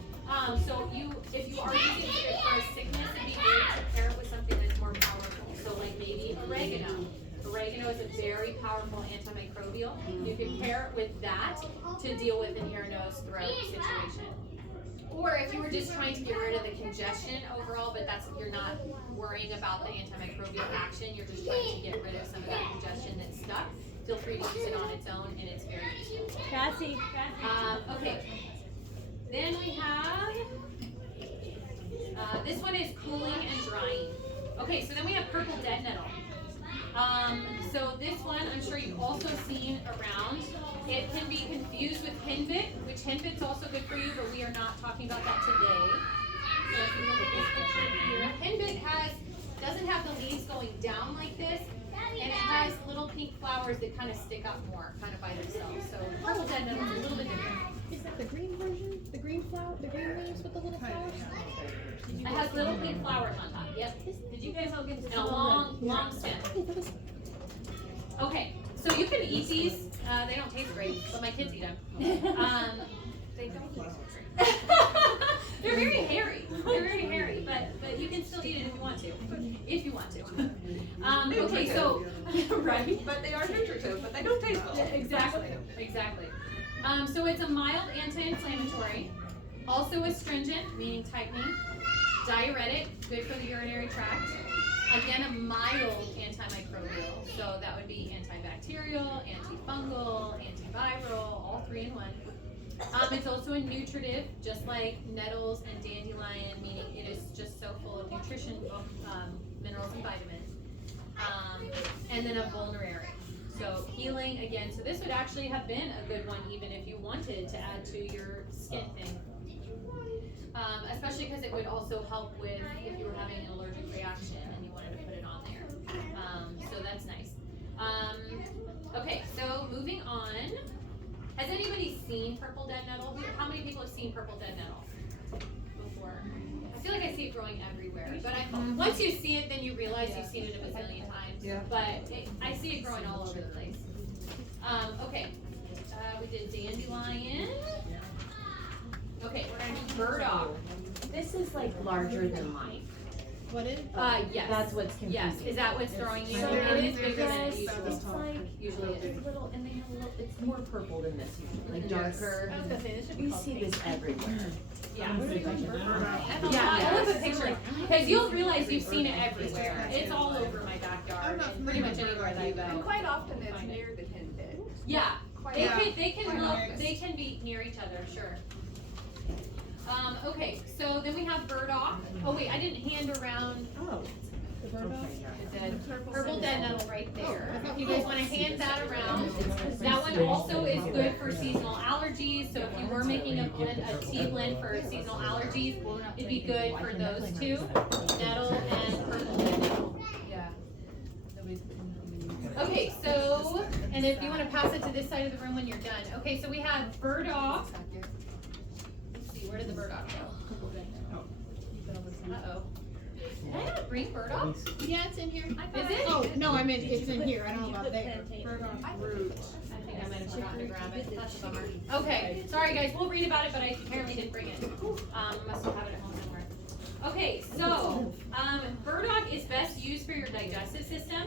so if you are using it for a sickness, it'd be good to pair it with something that's more powerful. So like maybe oregano. Oregano is a very powerful antimicrobial. You can pair it with that to deal with an ear, nose, throat situation. Or if you were just trying to get rid of the congestion overall, but you're not worrying about the antimicrobial action, you're just trying to get rid of some of that congestion that's stuck, feel free to use it on its own, and it's very useful. Cassie. Okay. Then we have This one is cooling and drying. Okay, so then we have purple dead nettle. So this one, I'm sure you've also seen around. It can be confused with henbit, which henbit's also good for you, but we are not talking about that today. So if you look at this picture here, henbit doesn't have the leaves going down like this, and it has little pink flowers that kind of stick up more, kind of by themselves. So purple dead nettle is a little bit different. Is that the green version? The green flower, the green leaves with the little flowers? It has little pink flowers on top. Yep. Did you guys all get to And a long stem. Okay, so you can eat these. They don't taste great, but my kids eat them. They don't taste great. They're very hairy. They're very hairy, but you can still eat it if you want to. If you want to. Okay, so right. But they are nutritive, but they don't taste well. Exactly. So it's a mild anti-inflammatory, also astringent, meaning tightening, diuretic, good for the urinary tract. Again, a mild antimicrobial, so that would be antibacterial, antifungal, antiviral, all three in one. It's also a nutritive, just like nettles and dandelion, meaning it is just so full of nutrition, minerals and vitamins. And then a vulnerary. So healing, again, so this would actually have been a good one even if you wanted to add to your skin thing. Especially because it would also help with if you were having an allergic reaction and you wanted to put it on there. So that's nice. Okay, so moving on. Has anybody seen purple dead nettle? How many people have seen purple dead nettle before? I feel like I see it growing everywhere, but once you see it, then you realize you've seen it a bazillion times. Yeah. But I see it growing all over the place. Okay, we did dandelion. Okay, we're gonna do burdock. This is like larger than life. What is? Yes. That's what's confusing. Yes, is that what's throwing you? So It is bigger than it yes, usually it's like usually is. little, and they have a little. It's more purple than this usually, like Yes. darker. I was gonna say, this should be You called see pink. this everywhere. Yeah. Burdock. Yeah, I'll put a picture, because you'll realize you've seen it everywhere. It's all over my I'm backyard, not and pretty much familiar with anywhere that I burdock go. Quite often it's Find it. near the henbit. Yeah, they Yeah. can Quite look, nice. they can be near each other, sure. Okay, so then we have burdock. Oh wait, I didn't hand around Oh. The burdock? the purple dead nettle right there. Oh, If you guys wanna hand that around, that one also is good for seasonal allergies, so if you were making a blend, a tea blend for seasonal allergies, it'd be good for those two, nettle and purple dead nettle. Yeah. Okay, so, and if you wanna pass it to this side of the room when you're done. Okay, so we have burdock. Let's see, where did the burdock go? Uh-oh. Did I not bring burdock? Yeah, it's in here. Is it? Oh, no, I meant it's in here. I don't know about there. Burdock root. I think I might have forgotten to grab it. That's a bummer. Okay, sorry guys, we'll read about it, but I apparently didn't bring it. Must have it at home somewhere. Okay, so, burdock is best used for your digestive system.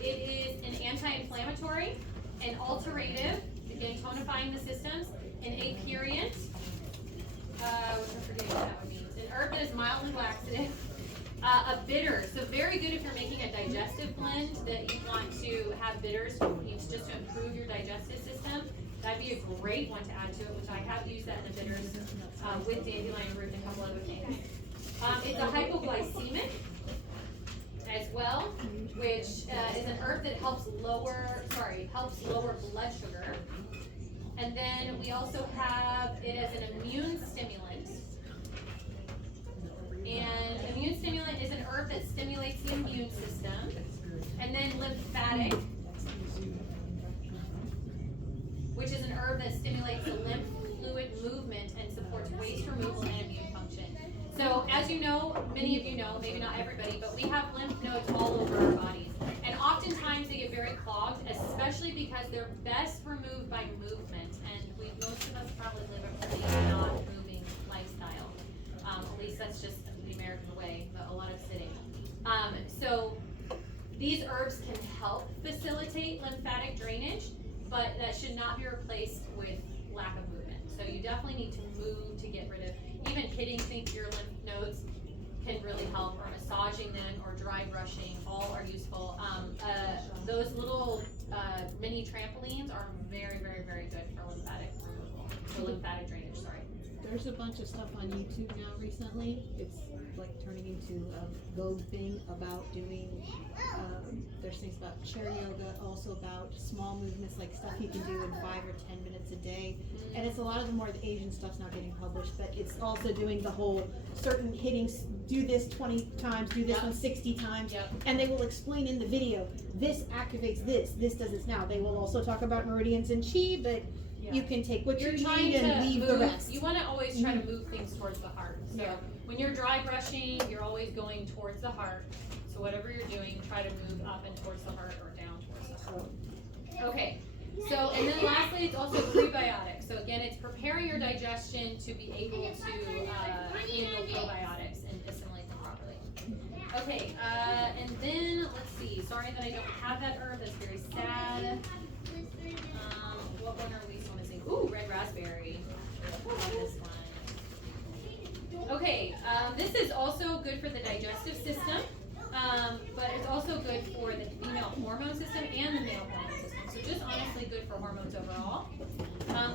It is an anti-inflammatory, an alterative, again tonifying the systems, an aperient, which I'm forgetting what that one means, an herb that is mildly laxative, a bitter, so very good if you're making a digestive blend that you want to have bitters, just to improve your digestive system. That'd be a great one to add to it, which I have used that in the bitters with dandelion root and a couple other things. It's a hypoglycemic as well, which is an herb that helps lower blood sugar. And then we also have it as an immune stimulant. And immune stimulant is an herb that stimulates the immune system. And then lymphatic, which is an herb that stimulates the lymph fluid movement and supports waste removal and immune function. So as you know, many of you know, maybe not everybody, but we have lymph nodes all over our bodies. And oftentimes they get very clogged, especially because they're best removed by movement. And most of us probably live a pretty not moving lifestyle. At least that's just the American way, but a lot of sitting. So these herbs can help facilitate lymphatic drainage, but that should not be replaced with lack of movement. So you definitely need to move to get rid of, even kidding think your lymph nodes can really help, or massaging them, or dry brushing, all are useful. Those little mini trampolines are very, very, very good for lymphatic removal, for lymphatic drainage, sorry. There's a bunch of stuff on YouTube now recently. It's like turning into a Vogue thing about doing, there's things about chair yoga, also about small movements, like stuff you can do in 5 or 10 minutes a day. And it's a lot of the more the Asian stuff's not getting published, but it's also doing the whole certain hitting, do this 20 times, do this Yep. one 60 times. Yep. And they will explain in the video, this activates this does this now. They will also talk about meridians and chi, but you can take what You're you trying need and to leave move, the rest. you wanna always try to move things towards the heart. So Yeah. when you're dry brushing, you're always going towards the heart. So whatever you're doing, try to move up and towards the heart or down towards the heart. Okay, so, and then lastly, it's also prebiotics. So again, it's preparing your digestion to be able to handle probiotics and assimilate them properly. Okay, and then, let's see, sorry that I don't have that herb, that's very sad. What one are we still missing? Ooh, red raspberry. Love this one. Okay, this is also good for the digestive system, but it's also good for the female hormone system and the male hormone system. So just honestly good for hormones overall.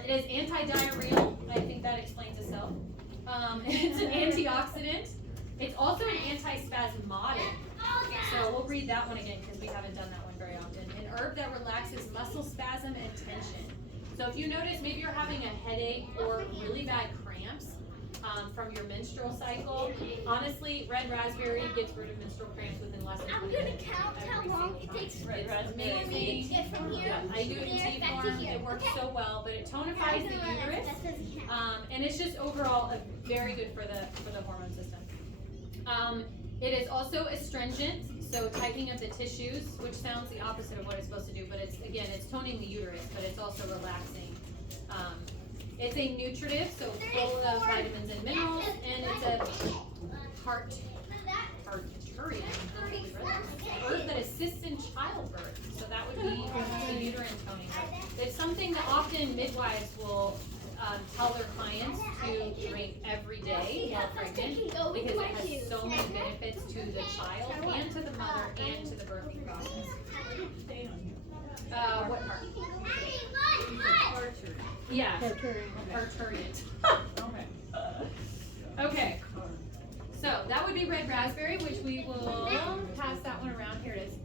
It is anti-diarrheal. I think that explains itself. It's an antioxidant. It's also an antispasmodic. So we'll read that one again because we haven't done that one very often. An herb that relaxes muscle spasm and tension. So if you notice maybe you're having a headache or really bad cramps from your menstrual cycle, honestly, red raspberry gets rid of menstrual cramps within less than 20 minutes. Count how long it takes Red raspberry. for me to get from here Yeah, I do it in tea back to form. here. It works so well, but it tonifies the uterus, and it's just overall very good for the hormone system. It is also astringent, so tightening of the tissues, which sounds the opposite of what it's supposed to do, but it's toning the uterus, but it's also relaxing. It's a nutritive, so full of vitamins and minerals, and it's a parturian, herb that assists in childbirth. So that would be the uterine toning. It's something that often midwives will tell their clients to drink every day while pregnant because it has so many benefits to the child and to the mother and to the birthing process. What part? Yeah. Parturient. Okay. So that would be red raspberry, which we will pass that one around. Here it is.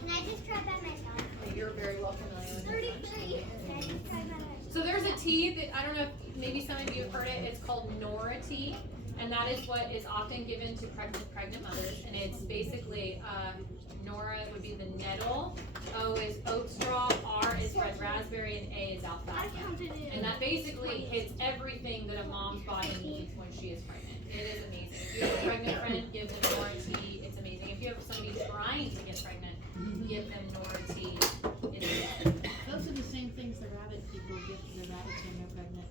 Can I just try by myself? You're very well familiar with it. 33. Can I just try by myself? So there's a tea that, I don't know if maybe some of you have heard it, it's called Nora tea. And that is what is often given to pregnant mothers. And it's basically, Nora would be the nettle, O is oat straw, R is red raspberry, and A is alfalfa. And that basically hits everything that a mom's body needs when she is pregnant. It is amazing. If you have a pregnant friend, give them Nora tea. It's amazing. If you have somebody trying to get pregnant, give them Nora tea. It is good. Those are the same things the rabbit people give to the rabbits when they're pregnant.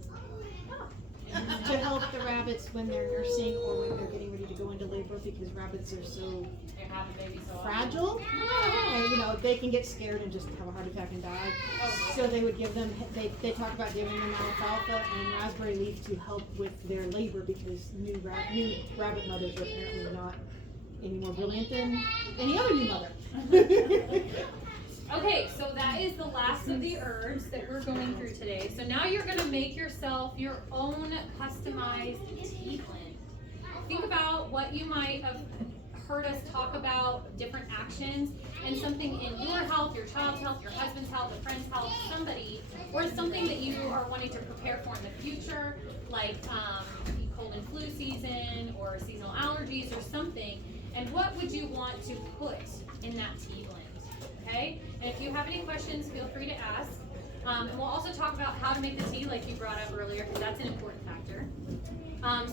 To help the rabbits when they're nursing or when they're getting ready to go into labor, because rabbits are so They have a baby so often. fragile, and they can get scared and just have a heart attack and die. So they would give them, they talk about giving them alfalfa and raspberry leaf to help with their labor, because new rabbit mothers are apparently not any more brilliant than any other new mother. Okay, so that is the last of the herbs that we're going through today. So now you're going to make yourself your own customized tea blend. Think about what you might have heard us talk about, different actions, and something in your health, your child's health, your husband's health, a friend's health, somebody, or something that you are wanting to prepare for in the future, like cold and flu season or seasonal allergies or something. And what would you want to put in that tea blend? Okay, and if you have any questions, feel free to ask. And we'll also talk about how to make the tea, like you brought up earlier, because that's an important factor.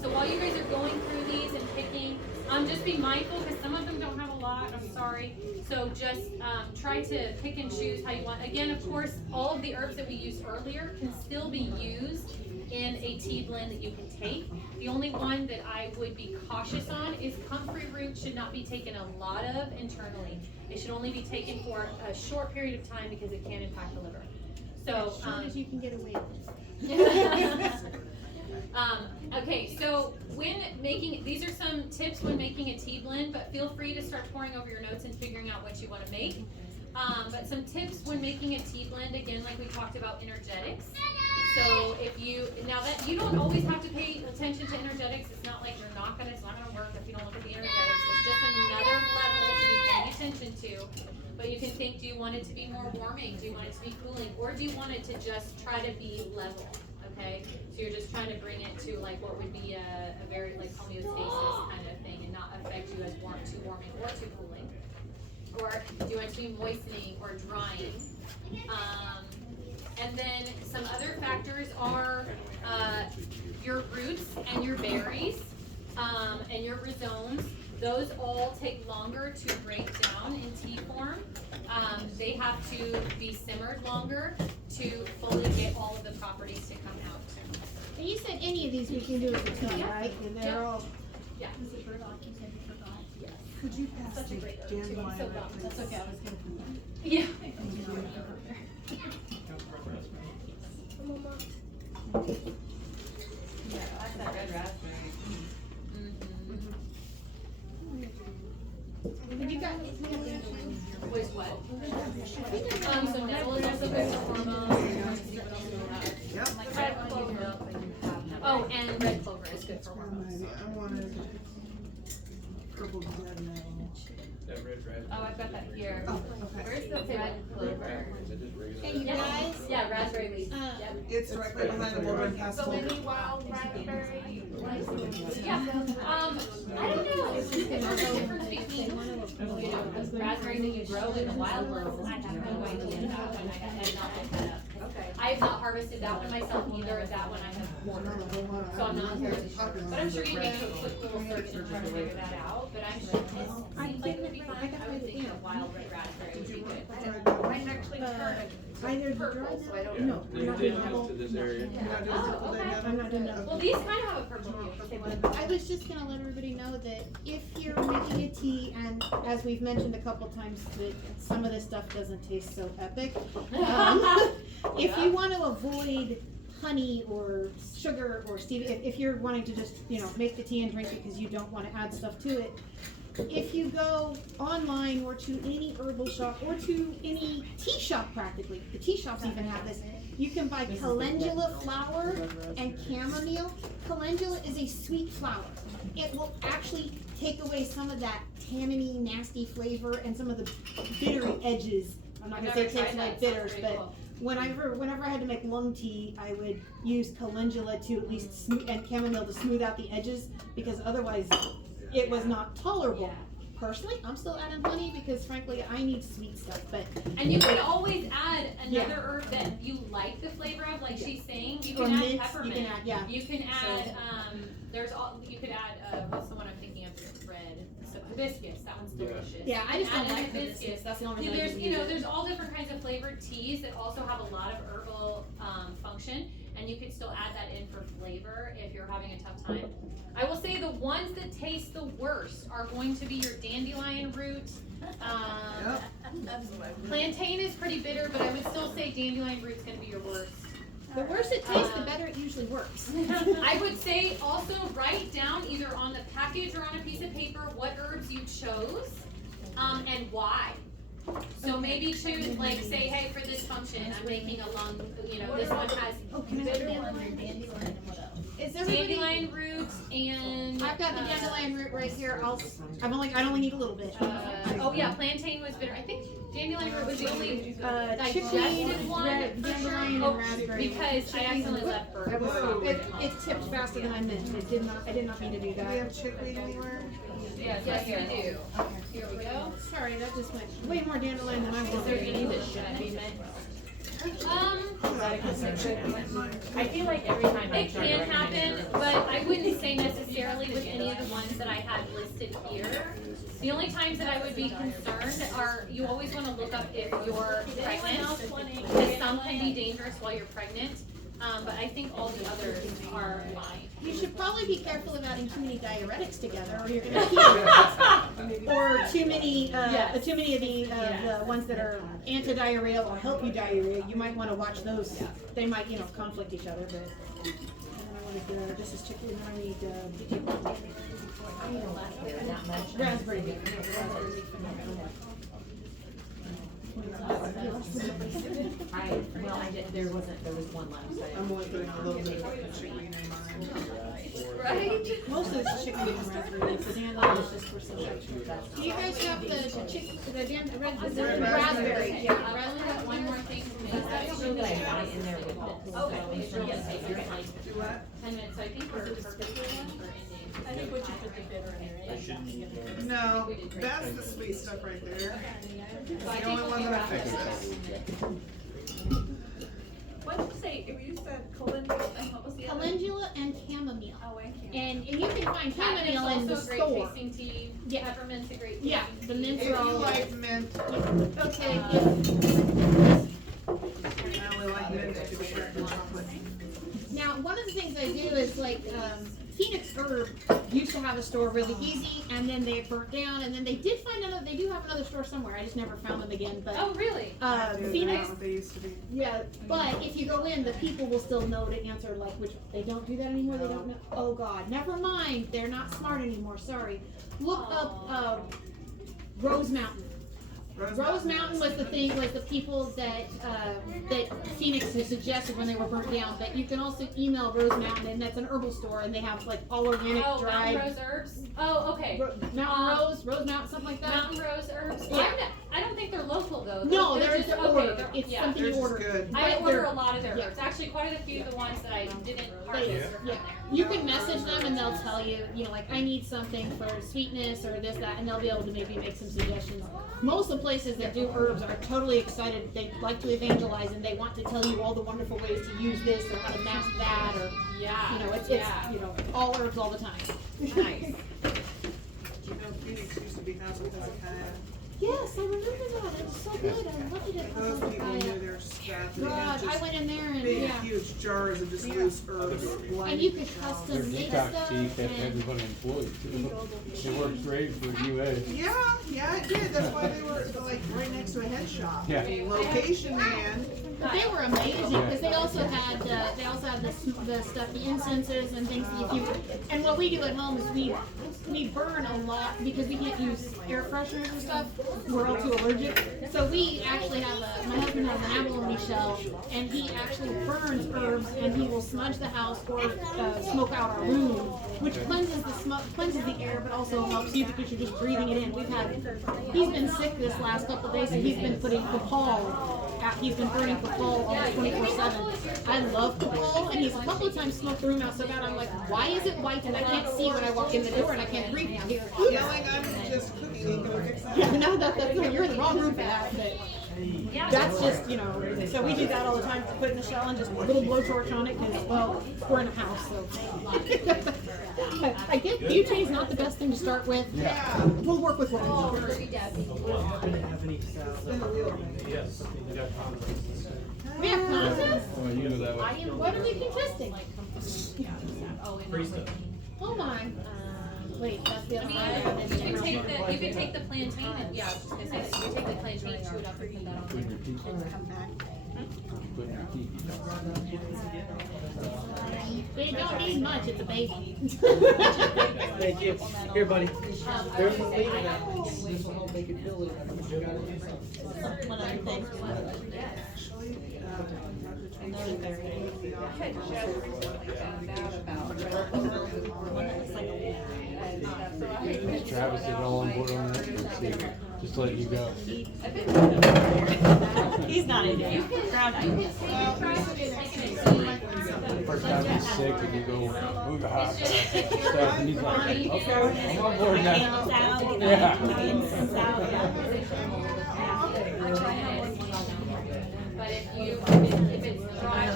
So while you guys are going through these and picking, just be mindful, because some of them don't have a lot, I'm sorry. So just try to pick and choose how you want. Again, of course, all of the herbs that we used earlier can still be used in a tea blend that you can take. The only one that I would be cautious on is comfrey root should not be taken a lot of internally. It should only be taken for a short period of time because it can impact the liver. So As short as you can get away with. Okay, so when making, these are some tips when making a tea blend, but feel free to start pouring over your notes and figuring out what you want to make. But some tips when making a tea blend, again, like we talked about energetics. So if you, now that, you don't always have to pay attention to energetics, it's not like it's not gonna work if you don't look at the energetics, it's just another level to be paying attention to. But you can think, do you want it to be more warming, do you want it to be cooling, or do you want it to just try to be level, okay? So you're just trying to bring it to like what would be a very like homeostasis kind of thing and not affect you as too warming or too cooling. Or do you want it to be moistening or drying? And then some other factors are your roots and your berries and your rhizomes. Those all take longer to break down in tea form. They have to be simmered longer to fully get all of the properties to come out. And you said any of these we can do as a tea, right? And they're Yeah. all. Yeah. Could you pass the dandelion? That's okay, I was gonna. Yeah. Yeah, I like that red raspberry. Have you got? With what? So nettle is also good for hormones. Yep. Like red clover. Oh, and red clover is good for hormones. I wanted purple dead nettle. That red raspberry. Oh, I've got that here. Oh, okay. Where's the red clover? Hey, you guys. Yeah, raspberry leaf. Yep. It's right behind the wilderness castle. wild raspberry. Yeah. I don't know. There's a difference between, you know, raspberries that you grow in the wild world. I have no idea that one. I have not looked that up. Okay. I have not harvested that one myself either. That one I have ordered. So I'm not entirely sure. But I'm sure you can do a quick little search and try to figure that out. But I'm sure it seems like it would be fun. I would think a wild red raspberry would be good. I'm actually either Purple, so I don't Yeah, know. they did this to this area. Oh, okay. I'm not doing that. Well, these kind of have a purple hue. I was just gonna let everybody know that if you're making a tea, and as we've mentioned a couple times, that some of this stuff doesn't taste so epic. If you want to avoid honey or sugar or stevia, if you're wanting to just, you know, make the tea and drink it because you don't want to add stuff to it, if you go online or to any herbal shop or to any tea shop practically, the tea shops even have this, you can buy calendula flower and chamomile. Calendula is a sweet flower. It will actually take away some of that tanniny, nasty flavor and some of the bittery edges. I'm not gonna say it takes away bitters, but whenever I had to make lung tea, I would use calendula to at least and chamomile to smooth out the edges, because otherwise it was not tolerable. Personally, I'm still adding honey because frankly I need sweet stuff, but. And you can always add another Yeah. herb that you like the flavor of, like she's saying. You Or can add mint, peppermint. you can add, yeah. You can add, you could add, what's the one I'm thinking of, red, so hibiscus, that one's Yeah. delicious. Yeah, I just Add don't in like hibiscus, that's the only reason I There's, just you use know, it. there's all different kinds of flavored teas that also have a lot of herbal, function, and you could still add that in for flavor if you're having a tough time. I will say the ones that taste the worst are going to be your dandelion root. Plantain is pretty bitter, but I would still say dandelion root's gonna be your worst. The worse it tastes, the better it usually works. I would say also write down either on the package or on a piece of paper what herbs you chose, and why. So maybe choose, like, say, hey, for this function, I'm making a lung, you know, this one has Is everybody? dandelion root and. I've got the dandelion root right here. I only need a little bit. Oh yeah, plantain was bitter. I think dandelion root was the only Chickweed, digested one for sure. dandelion, Oh, and raspberry. because I accidentally left for. It tipped faster than I meant. I did not mean to do Do we that. have chickweed anywhere? Yes, we do. Here we go. Sorry, that just went way more dandelion than I Is there wanted. any that should be meant? I feel like every time I It can happen, but I wouldn't say necessarily with any of the ones that I had listed here. The only times that I would be concerned are, you always wanna look up if you're pregnant, because some can be dangerous while you're pregnant. But I think all the others are fine. You should probably be careful about adding too many diuretics together, or you're gonna keep. Or too many of the ones that are anti-diarrheal or help you diarrhea. You might want to watch those. They might, you know, conflict each other. But and then I wanted this is chicken. And I need raspberry leaf. Well, I did, there was one left. I'm only putting a little bit of chickweed in mine. Right? Most of it's chicken and raspberry, the dandelion is just for some. Do you guys have the raspberry? Yeah, I only have one more thing for me. That's so good, I got it in there with this. Okay, yes, You're like, Do what? 10 minutes, so I think we're perfect for lunch or ending. I think we should put the bitter in there. No, that's the sweet stuff right there. So I The think only we'll one be that wrapping fixes. What did you say, you said calendula, and what was the other? Calendula and chamomile. Oh, and chamomile. And you can find Catnip's chamomile in the also a great store. tasting tea. Yeah. Peppermint's a great tasting Yeah, tea. the mints If are you all. like mint, Okay, I only like mint if it's wrapped in chocolate. now, one of the things I do is like, Phoenix Herb used to have a store really easy, and then they burnt down, and then they did find another, they do have another store somewhere, I just never found them again, but, Oh, really? They're Phoenix, not what they used to be. yeah, but if you go in, the people will still know to answer, like, which, they don't do that anymore, they don't know, oh God, never mind, they're not smart anymore, sorry. Look up, Rose Mountain. Rose Mountain was the thing, was the people that, that Phoenix had suggested when they were burnt down, but you can also email Rose Mountain, and that's an herbal store, and they have like all organic, Oh, dried. Mountain Rose herbs? Oh, okay. Mountain Rose Mountain, something like that. Mountain Rose herbs? Yeah. I don't think they're local though. No, They're they're just, just okay, ordered, they're- it's yeah. something They're you just order. good. I But order they're- a lot of their yeah. herbs. Actually, quite a few of the ones that I didn't harvest They- are from yeah. there. You can message them and they'll tell you, you know, like, I need something for sweetness or this, that, and they'll be able to maybe make some suggestions. Most of the places that do herbs are totally excited, they like to evangelize and they want to tell you all the wonderful ways to use this or how to mask that, or, Yeah. you know, it's, yeah. you know, all herbs all the time. nice. You know, Phoenix used to be House of Hezekiah. Yes, I remember that, it was so good, I loved it. Those people knew their stuff. They God, had I just went in there and, big, yeah, huge jars of just loose herbs. and you could custom make Detox stuff tea kept and. everybody employed too. It works great for UA. Yeah, it did. That's why they were like right next to a head shop. Yeah. I mean, location man. But they were amazing because they also had the stuff, the incenses and things that you and what we do at home is we burn a lot because we can't use air fresheners and stuff. We're all too allergic. So we actually have my husband has an abalone shell and he actually burns herbs and he will smudge the house or smoke out our room, which cleanses the smoke, cleanses the air, but also helps you because you're just breathing it in. He's been sick this last couple of days, so he's been putting Capal. He's been burning Capal almost 24/7. I love Capal, and he's a couple of times smoked the room out so bad. I'm like, why is it white and I can't see when I walk in the door and I can't breathe down here? Yelling, I'm just cooking, ain't gonna fix that. Yeah, no, that's you're in the wrong room for that. But that's just, you know, so we do that all the time. Put it in the shell and just a little blowtorch on it because, well, we're in a house, so. I get butane's not the best thing to start with. Yeah. We'll work with what we Oh, know. Dirty Debbie. Yes. We got conferences. We have contests? Oh, you know that way. What are we contesting? Free stuff. Oh my. Wait, that's the I other mean, side. you can take the plantain and, yeah, I was just gonna say that, you can take the plantain, chew it up and put that on. Put in your teeth. Put in your teeth. They don't need much, it's a baby. Thank you. Here, buddy. There's a lady that this will help make it feel a little better. One other thing. Actually, Travis is all on board on that. Let's see. Just let you go. He's not in it. First time he's sick and you go, move the hot stuff, and he's like, okay, I'm on board now. Yeah. But if it's dry.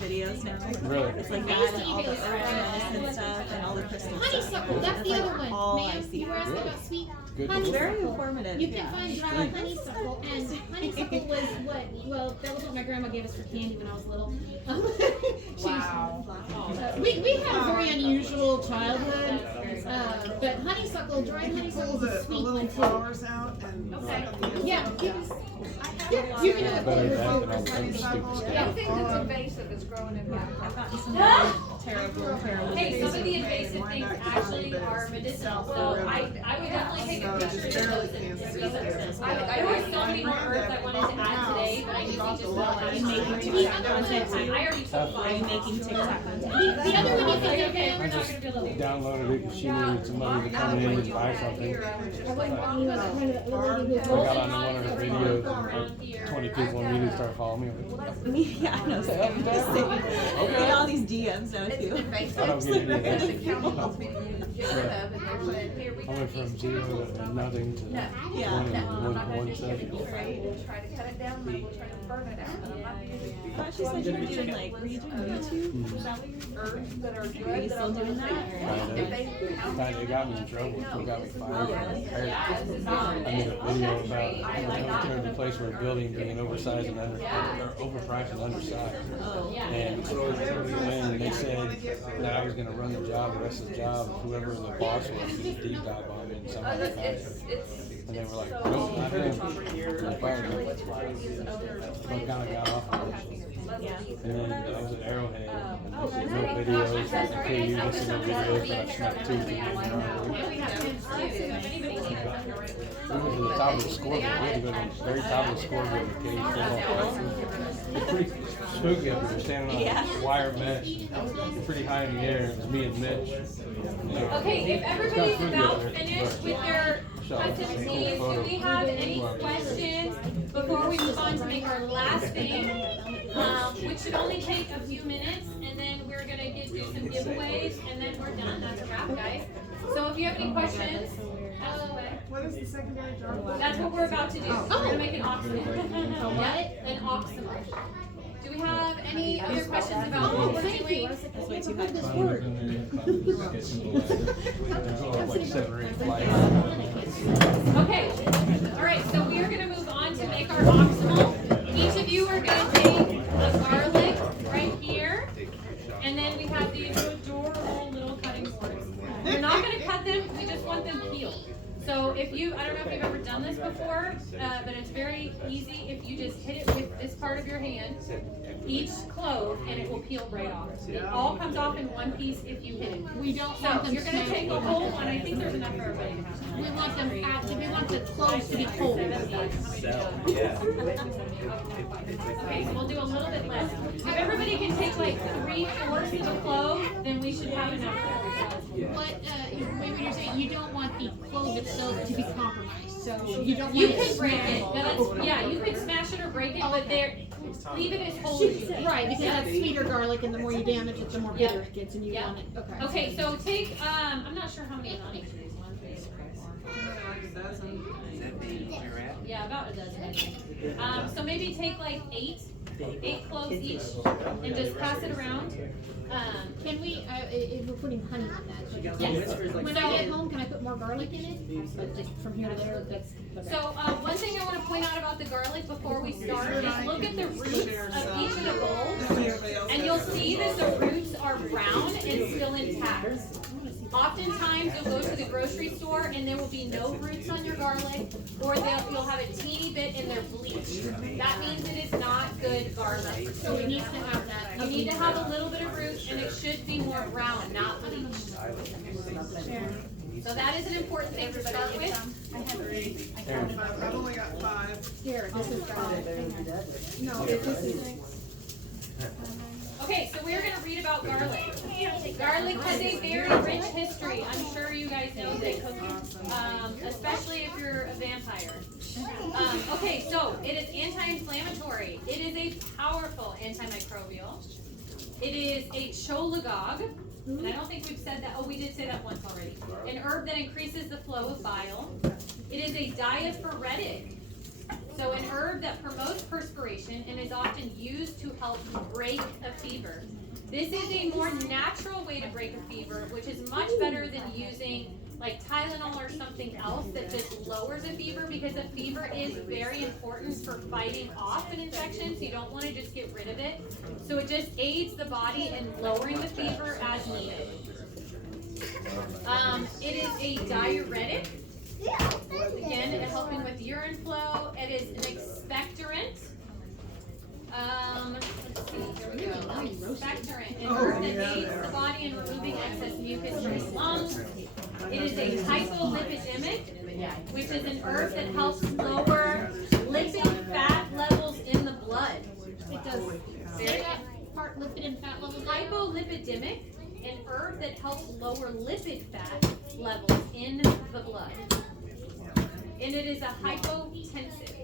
Videos now. Really? It's like I that used to and all the email herbs and stuff and all the crystal stuff. Honeysuckle, that's the other one. All I Ma'am, see. you were asking about sweet Good. honeysuckle. Very informative. You can find dry honeysuckle, and honeysuckle was what? Well, that was what my grandma gave us for candy when I was little. We had a very unusual childhood, but honeysuckle, dried honeysuckle pull is a the sweet little one too. flowers out and. Okay. Yeah, you can do it. Better than that than all kinds of stupid stuff. Yeah. Anything that's invasive is growing in my. I've gotten some terrible. Hey, some of the invasive Why things not just actually leave it are medicinal, so south I would definitely take a So picture just of barely those and cancer. research them. There were so many more herbs I wanted to add today, but I knew we just don't Are have you making time. TikTok content I too? already took Are you 5. making TikTok content? The other one you Okay, can okay, do. we're not gonna be able to. Downloaded it because she needed somebody to come in and buy something. I got on one of her videos and 20 people immediately started following me. Yeah, I know. So I'm just saying. I get all these DMs now too. I don't get any of that. Yeah. I went from 0 to nothing to Yeah. one session. Try to cut it down, then we'll try to burn it out. I thought she said you were doing like, were you doing YouTube? Was that what you were? Herbs that are good. Are you still doing that? It got me in trouble. It got me fired. I made a video about there was a place where a building being oversized and overpriced and undersized. Oh. And they said that I was gonna run the job, the rest of the job, whoever the boss was, did a deep dive on me and somehow I got it. And they were like, nope, not him. And they fired me. So I kinda got off of it. Yeah. And then I was at Arrowhead, and they said no videos, and okay, you listen to videos, and I snuck 2 We went to the top of the scoreboard, we had to go to the very top of the scoreboard in the cage. It's pretty spooky up there, standing on a wire mesh, pretty high in the air, it was me and Mitch. Yeah. Okay, if everybody's It's about kinda spooky finished up with there, their competencies, do we have any questions before we move on to make our last thing? Which should only take a few minutes, and then we're gonna do some giveaways, and then we're done. That's a wrap, guys. So if you have any questions, out of the way. What is the secondary jar? That's what we're about to do. We're gonna make an oximal. What? An oximal. Do we have any other questions about what we're doing? That's way too much. There's like 7 or 8 flights. Okay, all right, so we are gonna move on to make our oximal. Each of you are gonna take the garlic right here, and then we have these adorable little cutting boards. We're not gonna cut them, we just want them peeled. So if you, I don't know if you've ever done this before, but it's very easy if you just hit it with this part of your hand, each clove, and it will peel right off. It all comes off in one piece if you hit it. We don't want So them you're gonna take the smashed. whole one, I think there's enough for everybody to have. We want them we want the cloves to be cold. Okay, so we'll do a little bit less. If everybody can take like 3/4 of a clove, then we should have enough for everybody. But, when you're saying you don't want the clove itself to be compromised, so you don't want You it can break it, smashed. but yeah, you can smash it or break it, but leave it as whole as you can. Right, because that's sweeter garlic, and the more you damage it, the more bitter it gets, and you Yeah. want it, okay. Okay, so take, I'm not sure how many on each of these ones. Yeah, about a dozen, I think. So maybe take like 8 cloves each, and just pass it around. Can we, if we're putting honey on that, Yes. when I get home, can I put more garlic in it? But just from here to there, that's. So, one thing I want to point out about the garlic before we start is look at the roots of each of the bowls, and you'll see that the roots are brown and still intact. Oftentimes, you'll go to the grocery store and there will be no roots on your garlic, or you'll have a teeny bit and they're bleached. That means it is not good garlic. So it needs to have that. You need to have a little bit of root, and it should be more brown, not bleached. So that is an important thing to start with. I've only got 5. Here, this is garlic. No, this is. Okay, so we're gonna read about garlic. Garlic has a very rich history. I'm sure you guys know this, especially if you're a vampire. Okay, so it is anti-inflammatory. It is a powerful antimicrobial. It is a cholagogue, and I don't think we've said that. Oh, we did say that once already. An herb that increases the flow of bile. It is a diaphoretic. So an herb that promotes perspiration and is often used to help break a fever. This is a more natural way to break a fever, which is much better than using like Tylenol or something else that just lowers a fever, because a fever is very important for fighting off an infection, so you don't want to just get rid of it. So it just aids the body in lowering the fever as needed. It is a diuretic. Again, helping with urine flow. It is an expectorant. let's see, here we go. Expectorant, an Oh, herb that yeah, aids there. the body in removing excess mucus from the lungs. It is a hypolipidemic, which is an herb that helps lower lipid fat levels in the blood. It does. Say that part, lipid and fat levels. Hypolipidemic, an herb that helps lower lipid fat levels in the blood. And it is a hypotensive.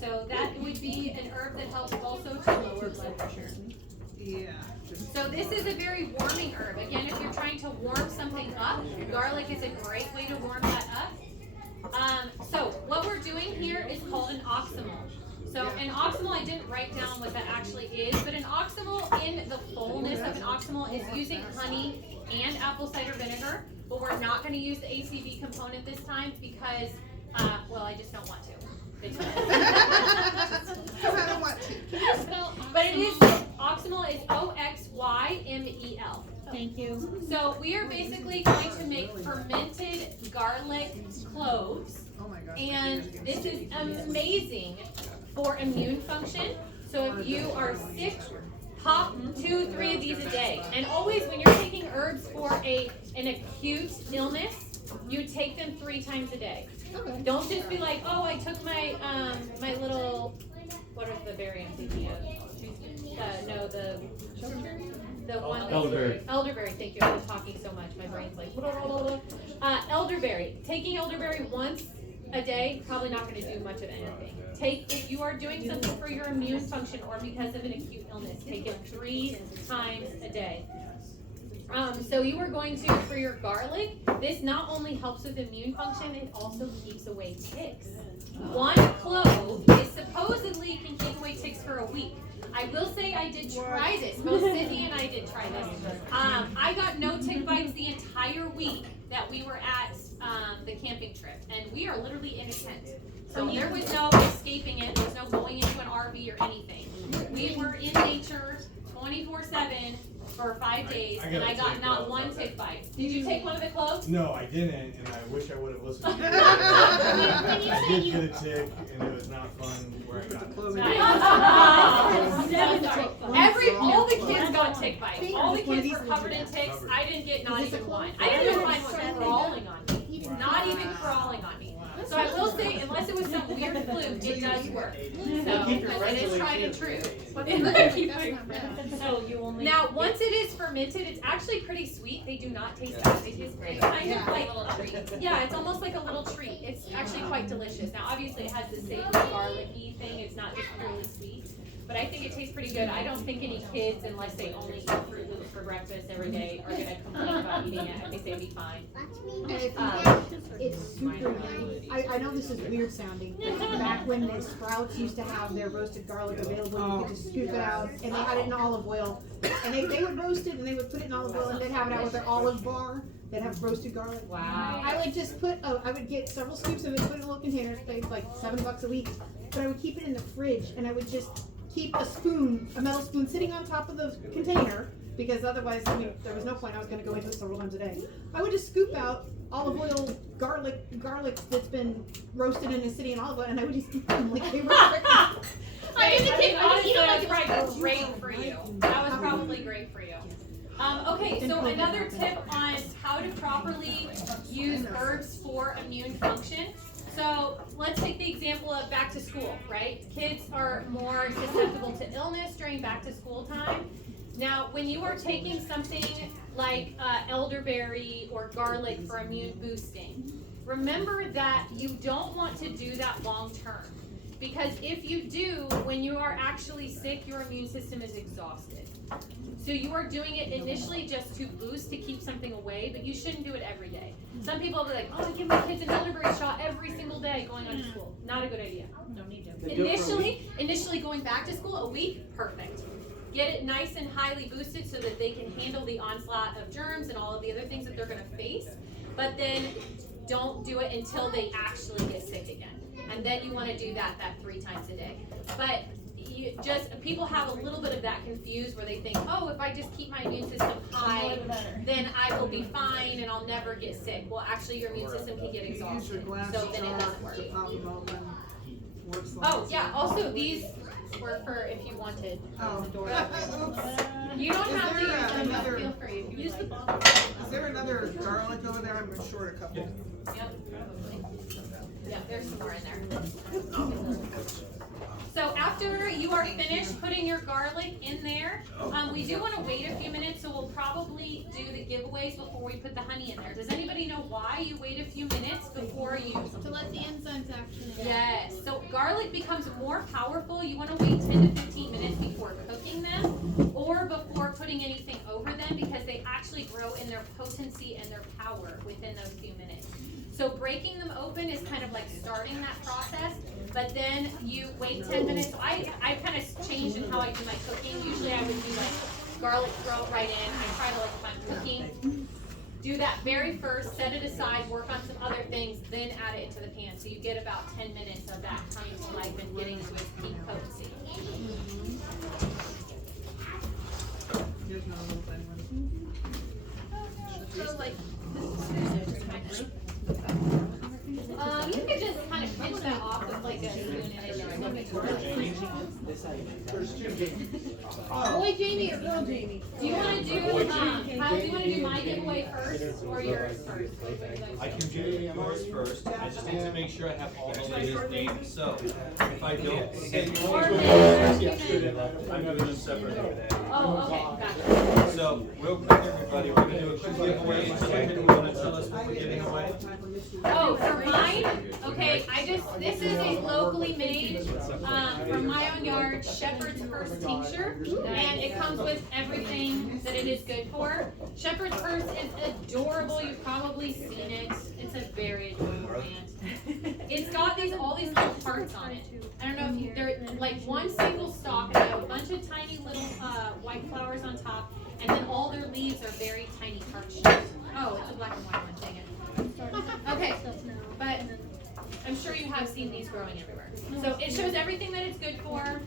So that would be an herb that helps also to lower blood pressure. Yeah. So this is a very warming herb. Again, if you're trying to warm something up, garlic is a great way to warm that up. So what we're doing here is called an oximal. So an oximal, I didn't write down what that actually is, but an oximal, in the fullness of an oximal, is using honey and apple cider vinegar. But we're not going to use the ACV component this time because, well, I just don't want to. Because I don't want to. Can you spell But it is, oximal is OXYMEL. Thank you. So we are basically going to make fermented garlic cloves. Oh my gosh. And this is amazing for immune function. So if you are sick, pop 2-3 of these a day. And always when you're taking herbs for an acute illness, you take them 3 times a day. Okay. Don't just be like, oh, I took my my little, what is the berry I'm thinking of? No, the one that's Elderberry. Elderberry, thank you. I was talking so much, my brain's like, blah, blah, blah, blah. Elderberry. Taking elderberry once a day, probably not going to do much of anything. If you are doing something for your immune function or because of an acute illness, take it 3 times a day. So you are going to, for your garlic, this not only helps with immune function, it also keeps away ticks. 1 clove is supposedly can keep away ticks for a week. I will say I did try this. Both Sydney and I did try this. I got no tick bites the entire week that we were at the camping trip, and we are literally in a tent. So there was no escaping it. There was no going into an RV or anything. We were in nature 24/7 for 5 days, and I got not one tick bite. Did you take one of the cloves? No, I didn't, and I wish I would have listened to you. When you I say did you- get a tick, and it was not fun where I got it. All the kids got tick bites. All the kids were covered in ticks. I didn't get not even one. I didn't even find one crawling on me. Not even crawling on me. So I will say, unless it was some weird fluke, it does work. So, because it is tried and true. Now, once it is fermented, it's actually pretty sweet. They do not taste bad. It is great. Kind of like a little treat. Yeah, it's almost like a little treat. It's actually quite delicious. Now, obviously, it has the savory garlicky thing. It's not just purely sweet. But I think it tastes pretty good. I don't think any kids, unless they only eat Fruit Loops for breakfast every day, are going to complain about eating it. I think they'd be fine. And if you get, it's super yummy. I know this is weird sounding, but back when the Sprouts used to have their roasted garlic available, you could just scoop it out, and they had it in olive oil. And they would roast it, and they would put it in olive oil, and they'd have it out with their olive bar. They'd have roasted garlic. Wow. I would just put, I would get several scoops of it, put it in a little container, it paid like $7 a week. But I would keep it in the fridge, and I would just keep a metal spoon sitting on top of the container, because otherwise, I mean, there was no point. I was going to go into it several times a day. I would just scoop out olive oil, garlic that's been roasted and is sitting in olive oil, and I would just eat them like they were. I honestly, that was probably great for you. That was probably great for you. Okay, so another tip on how to properly use herbs for immune function. So let's take the example of back to school, right? Kids are more susceptible to illness during back to school time. Now, when you are taking something like elderberry or garlic for immune boosting, remember that you don't want to do that long term. Because if you do, when you are actually sick, your immune system is exhausted. So you are doing it initially just to boost, to keep something away, but you shouldn't do it every day. Some people will be like, oh, I give my kids an elderberry shot every single day going on to school. Not a good idea. Don't need to. Initially going back to school, a week, perfect. Get it nice and highly boosted so that they can handle the onslaught of germs and all of the other things that they're going to face. But then don't do it until they actually get sick again. And then you want to do that 3 times a day. But people have a little bit of that confused where they think, oh, if I just keep my immune system high, then I will be fine and I'll never get sick. Well, actually, your immune system can get exhausted, so then it doesn't work. Oh, yeah, also these were for if you wanted. Oh. You don't have to Is there use them, another- but feel free if you Use would the like. bottle. Is there another garlic over there? I'm short a couple. Yep, probably. Yep, there's some more in there. So after you are finished putting your garlic in there, we do want to wait a few minutes, so we'll probably do the giveaways before we put the honey in there. Does anybody know why you wait a few minutes before you? To let the enzymes action. Yes, so garlic becomes more powerful. You want to wait 10 to 15 minutes before cooking them or before putting anything over them because they actually grow in their potency and their power within those few minutes. So breaking them open is kind of like starting that process, but then you wait 10 minutes. So I kind of changed in how I do my cooking. Usually I would do like garlic, throw it right in. I try to, like, if I'm cooking, do that very first, set it aside, work on some other things, then add it into the pan. So you get about 10 minutes of that coming to life and getting to its peak potency. Here's another little thin one. So like, You could just kind of pinch that off with like a spoon and boy Jamie or girl Jamie? Do you want to do, Kyle, do you want to do my giveaway first or yours first? I can do yours first. I just need to make sure I have all the ladies' names. So if I don't say Or yours, then, I'm doing them separately. oh, okay, gotcha. So real quick, everybody, we're gonna do a quick giveaway. Angelica, do you want to tell us what we're giving away? Oh, for mine, okay, this is a locally made, from my own yard, Shepherd's Purse tincture, and it comes with everything that it is good for. Shepherd's Purse is adorable, you've probably seen it, it's a very adorable plant. It's got all these little parts on it. I don't know if they're like one single stalk, and they have a bunch of tiny little, white flowers on top, and then all their leaves are very tiny heart shaped. Oh, it's a black and white one, dang it. Okay, but I'm sure you have seen these growing everywhere. So it shows everything that it's good for,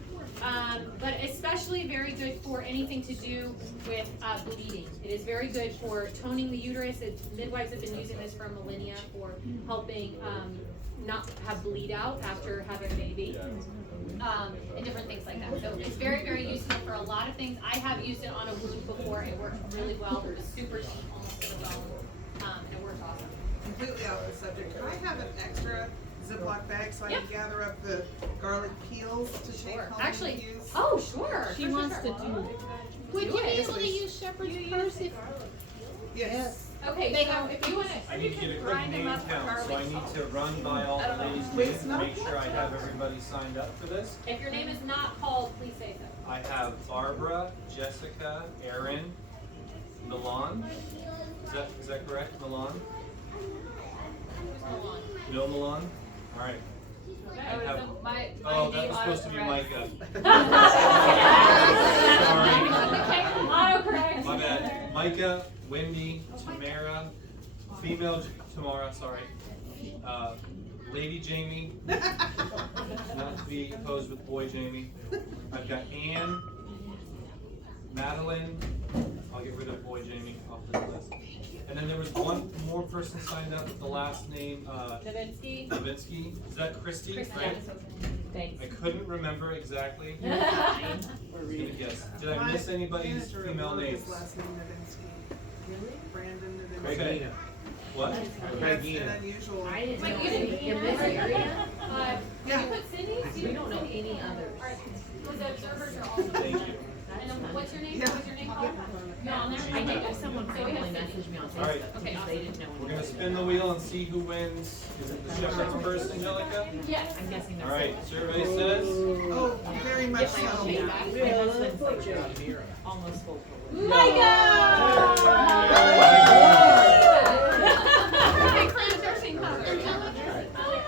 but especially very good for anything to do with bleeding. It is very good for toning the uterus. Midwives have been using this for millennia for helping not have bleed out after having a baby. And different things like that. So it's very, very useful for a lot of things. I have used it on a wound before. It worked really well. It was super deep, almost to the bone. And it worked awesome. Completely off the subject. Can I have an extra Ziploc bag so I can gather up the garlic peels to take home Actually, and use? oh, sure. She wants to do. Would you be able to use Shepherd's Purse if? Yes. Okay, They so have- if you want I need to get a quick name count, so I need to run by all the ladies' names and make sure I have everybody signed up for this. if your name is not called, please say so. I have Barbara, Jessica, Erin, Milan. Is that correct, Milan? Hold on. No Milan? Alright. Oh, have- so my Oh, that name was supposed to be autocorrect. Micah. Autocorrect. My bad. Micah, Wendy, Tamara, female Tamara, sorry. Lady Jamie, not to be opposed with boy Jamie. I've got Ann, Madeline, I'll get rid of boy Jamie off this list. And then there was one more person signed up with the last name, Novinsky. Novinsky. Is that Christy? Christy, Right? thanks. I couldn't remember exactly. I was gonna guess. Did I miss anybody's Manager female loved names? his last name Novinsky. Really? Brandon Novinsky. Okay. What? That's an unusual. Wait, you didn't in this area? Yeah. You put Cindy's? We don't know any others. Alright, because the observers are also. Thank you. And then what's your name? Yeah. What's your name called? No, on there? I think someone So we have randomly Cindy. messaged me on All right. Facebook Okay, because they didn't know. We're gonna spin the wheel and see who wins. Is it the Shepherd's Purse, Angelica? Yes. I'm guessing that's. Alright, survey says. Oh, very much My so. husband's like almost full.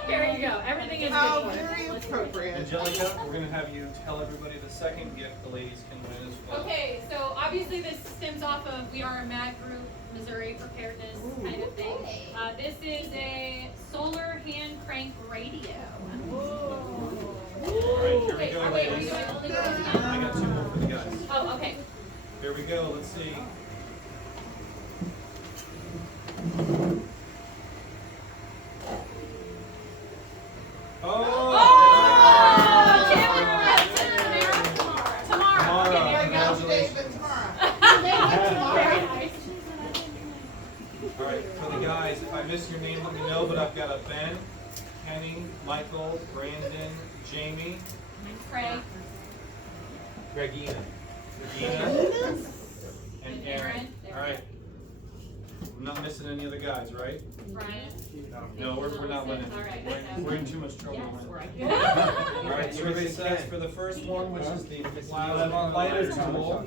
Here you go. Everything is How good. very appropriate. Angelica, we're gonna have you tell everybody the second gift the ladies can win as well. Okay, so obviously this stems off of We Are a Mad Group, Missouri preparedness kind of thing. This is a solar hand crank radio. Alright, here we Wait, go, are we ladies. doing only girls again? I got two more for the guys. Oh, okay. Here we go, let's see. Oh, Tamara! Alright, for the guys, if I miss your name, let me know, but I've got a Ben, Kenny, Michael, Brandon, Jamie, Craig. Regina, and Aaron. Alright. I'm not missing any of the guys, right? Brian. No, we're not winning. Alright. We're in too much trouble. Yes. Alright, survey says for the first one, which is the plasma lighter tool.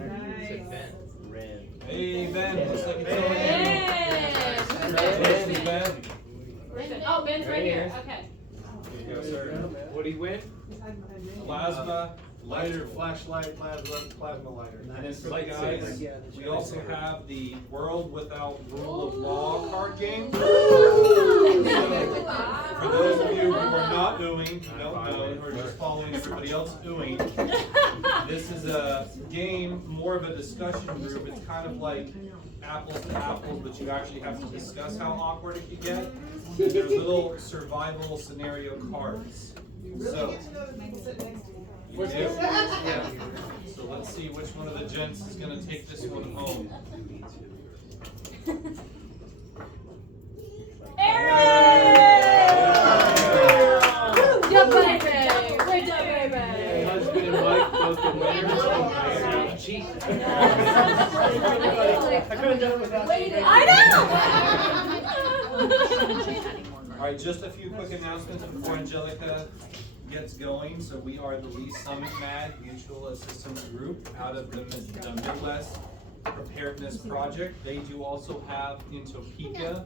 Hey Ben, looks like it's all in. Congratulations, Ben. Oh, Ben's right here, okay. There you go, sir. What do you win? Plasma Lighter, flashlight, plasma lighter. And then for the guys, we also have the World Without Rule of Law card game. So, for those of you who are not doing, who are just following everybody else doing, this is a game, more of a discussion group. It's kind of like apples to apples, but you actually have to discuss how awkward it could get. And there's little survival scenario cards. So, yeah. So let's see which one of the gents is going to take this one home. Yeah, baby! Great job, baby! Husband and wife, both the winners. Cheat. I could have done it without you. All right, just a few quick announcements before Angelica gets going. So we are the Lee Summit MAD Mutual Assistance Group out of the Midwest Preparedness Project. They do also have in Topeka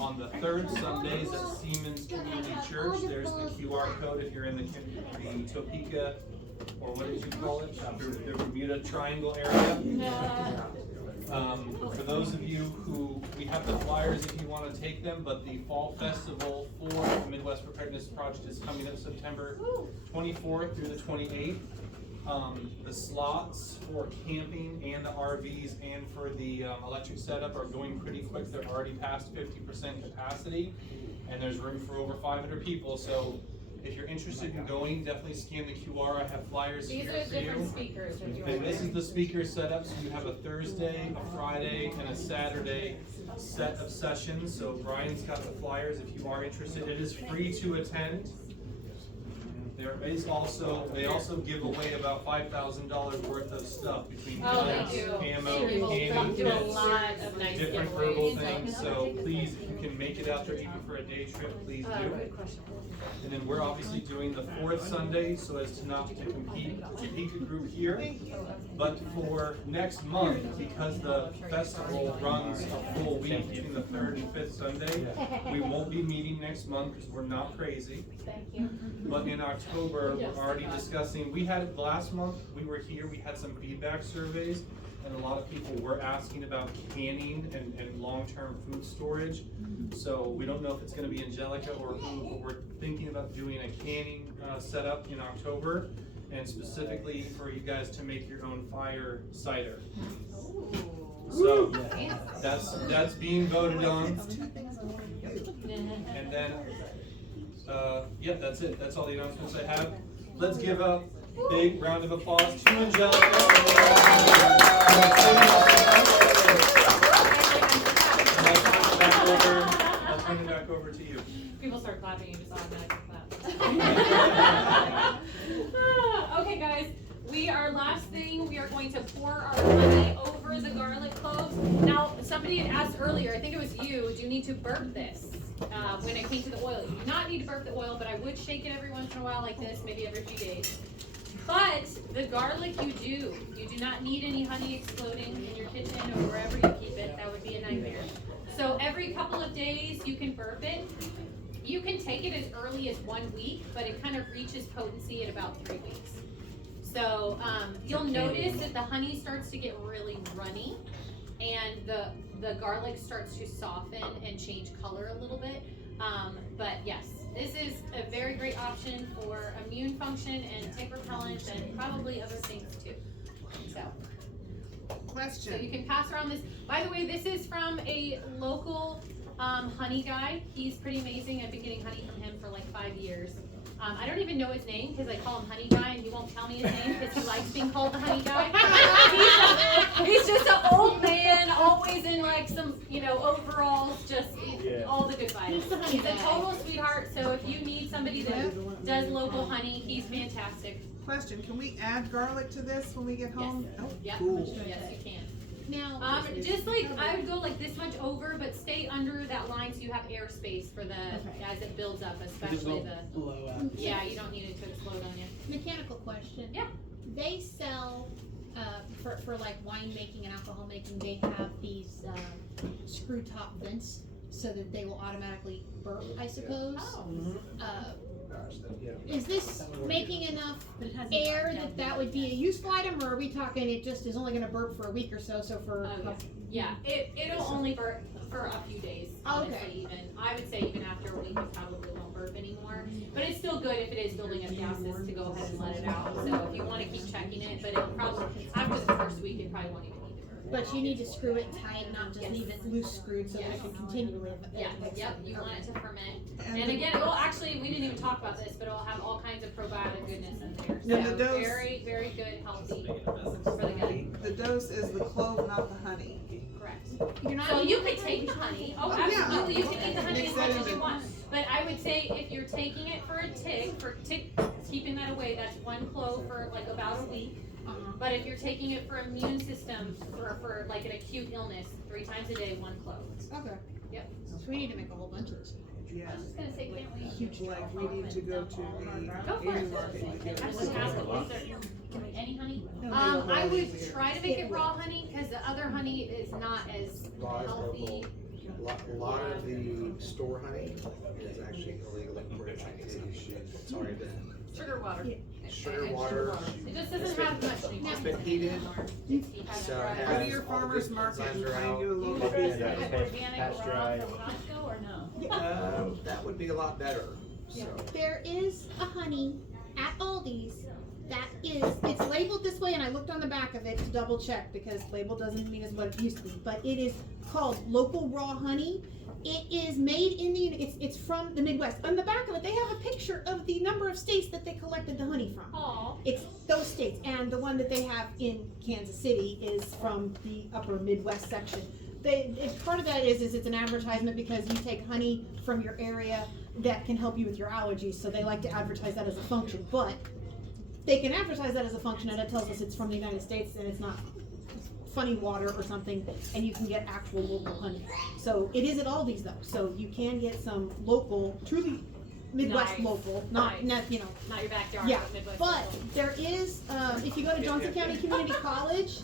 on the third Sundays at Siemens Community Church. There's the QR code if you're in the Topeka, or what did you call it? The Bermuda Triangle area. For those of you who, we have the flyers if you want to take them, but the Fall Festival for the Midwest Preparedness Project is coming up September 24th through the 28th. The slots for camping and the RVs and for the electric setup are going pretty quick. They're already past 50% capacity, and there's room for over 500 people. So if you're interested in going, definitely scan the QR. I have flyers These here are for you. different speakers. And this is the speaker setup, so you have a Thursday, a Friday, and a Saturday set of sessions. So Brian's got the flyers if you are interested. It is free to attend. They also give away about $5,000 worth of stuff between guns, ammo, candy, do a lot of nice different herbal things. So please, if you can make it out there even for a day trip, please do. And then we're obviously doing the fourth Sunday so as to not to compete with the Topeka group here. But for next month, because the festival runs a full week between the third and fifth Sunday, we won't be meeting next month because we're not crazy. Thank you. But in October, we're already discussing, we had last month, we were here, we had some feedback surveys, and a lot of people were asking about canning and long-term food storage. So we don't know if it's gonna be Angelica or who, but we're thinking about doing a canning setup in October, and specifically for you guys to make your own fire cider. So that's being voted on. And then, yep, that's it. That's all the announcements I have. Let's give a big round of applause to Angelica. I'll turn it back over to you. People start clapping, you just automatically clap. Okay, guys, last thing, we are going to pour our honey over the garlic cloves. Now, somebody had asked earlier, I think it was you, do you need to burp this when it came to the oil? You do not need to burp the oil, but I would shake it every once in a while like this, maybe every few days. But the garlic you do. You do not need any honey exploding in your kitchen or wherever you keep it. That would be a nightmare. So every couple of days you can burp it. You can take it as early as 1 week, but it kind of reaches potency at about 3 weeks. So you'll notice that the honey starts to get really runny and the garlic starts to soften and change color a little bit. But yes, this is a very great option for immune function and tick repellent and probably other things too. So you can pass around this. By the way, this is from a local honey guy. He's pretty amazing. I've been getting honey from him for like 5 years. I don't even know his name because I call him Honey Guy and he won't tell me his name because he likes being called the Honey Guy. He's just an old man, always in like some, overalls, just all the good vibes. He's a total sweetheart, so if you need somebody that does local honey, he's fantastic. Question, can we add garlic to this when we get home? Oh, Yep. cool. Yes, you can. Now, Just like, I would go like this much over, but stay under that line so you have airspace for as it builds up, especially Blow out. yeah, you don't need it to explode on you. mechanical question. Yeah. They sell, for like wine making and alcohol making, they have these, screw top vents so that they will automatically burp, I suppose. Oh. Is this making enough air that would be a useful item, or are we talking it just is only gonna burp for a week or so, for? Yeah, it'll only burp for a few days, honestly, Okay. even. I would say even after a week, it probably won't burp anymore. But it's still good if it is building up gases to go ahead and let it out. So if you wanna keep checking it, but it probably, after the first week, it probably won't even need to burp. But you need to screw it tight, not just leave it loose screwed so that it can continually. Yeah, yep, you want it to ferment. And again, it will actually, we didn't even talk about this, but it'll have all kinds of probiotic goodness in there. And So the dose- very, very good, healthy for the gut. The dose is the clove, not the honey. Correct. You're not. So you could take the honey. Oh, yeah. absolutely, you can eat the honey Mix as that much in as you the- want. But I would say if you're taking it for tick, keeping that away, that's one clove for like about a week. But if you're taking it for immune system, for like an acute illness, 3 times a day, 1 clove. Okay. Yep. So we need to make a whole bunch of this. Yes. I was just gonna say, can't we? Huge, like, we need to go to Go the for Asian it. market and get Absolutely, some. ask it, was there any honey? No, I they would don't try to make it raw honey, cause the other honey is not as Raw is healthy. local. A lot of the store honey is actually illegal for Chinese. It's already been Sugar water. sugar And water. It just doesn't have much anymore. It's been heated. So it has Go to your farmer's all the market and enzymes are find out. you a local Is business. it organic raw from Costco or no? That would be a lot better. So There is a honey at Aldi's that is, it's labeled this way, and I looked on the back of it to double check, because label doesn't mean as what it used to be, but it is called local raw honey. It is made in it's from the Midwest. On the back of it, they have a picture of the number of states that they collected the honey from. Aw. It's those states, and the one that they have in Kansas City is from the upper Midwest section. Part of that is it's an advertisement because you take honey from your area that can help you with your allergies, so they like to advertise that as a function. But they can advertise that as a function, and it tells us it's from the United States and it's not funny water or something, and you can get actual local honey. So it is at Aldi's though, so you can get some local, truly Midwest Nice. local, Nice. not Not your backyard, yeah, but Midwest. but local. there is, if you go to Johnson County Community College,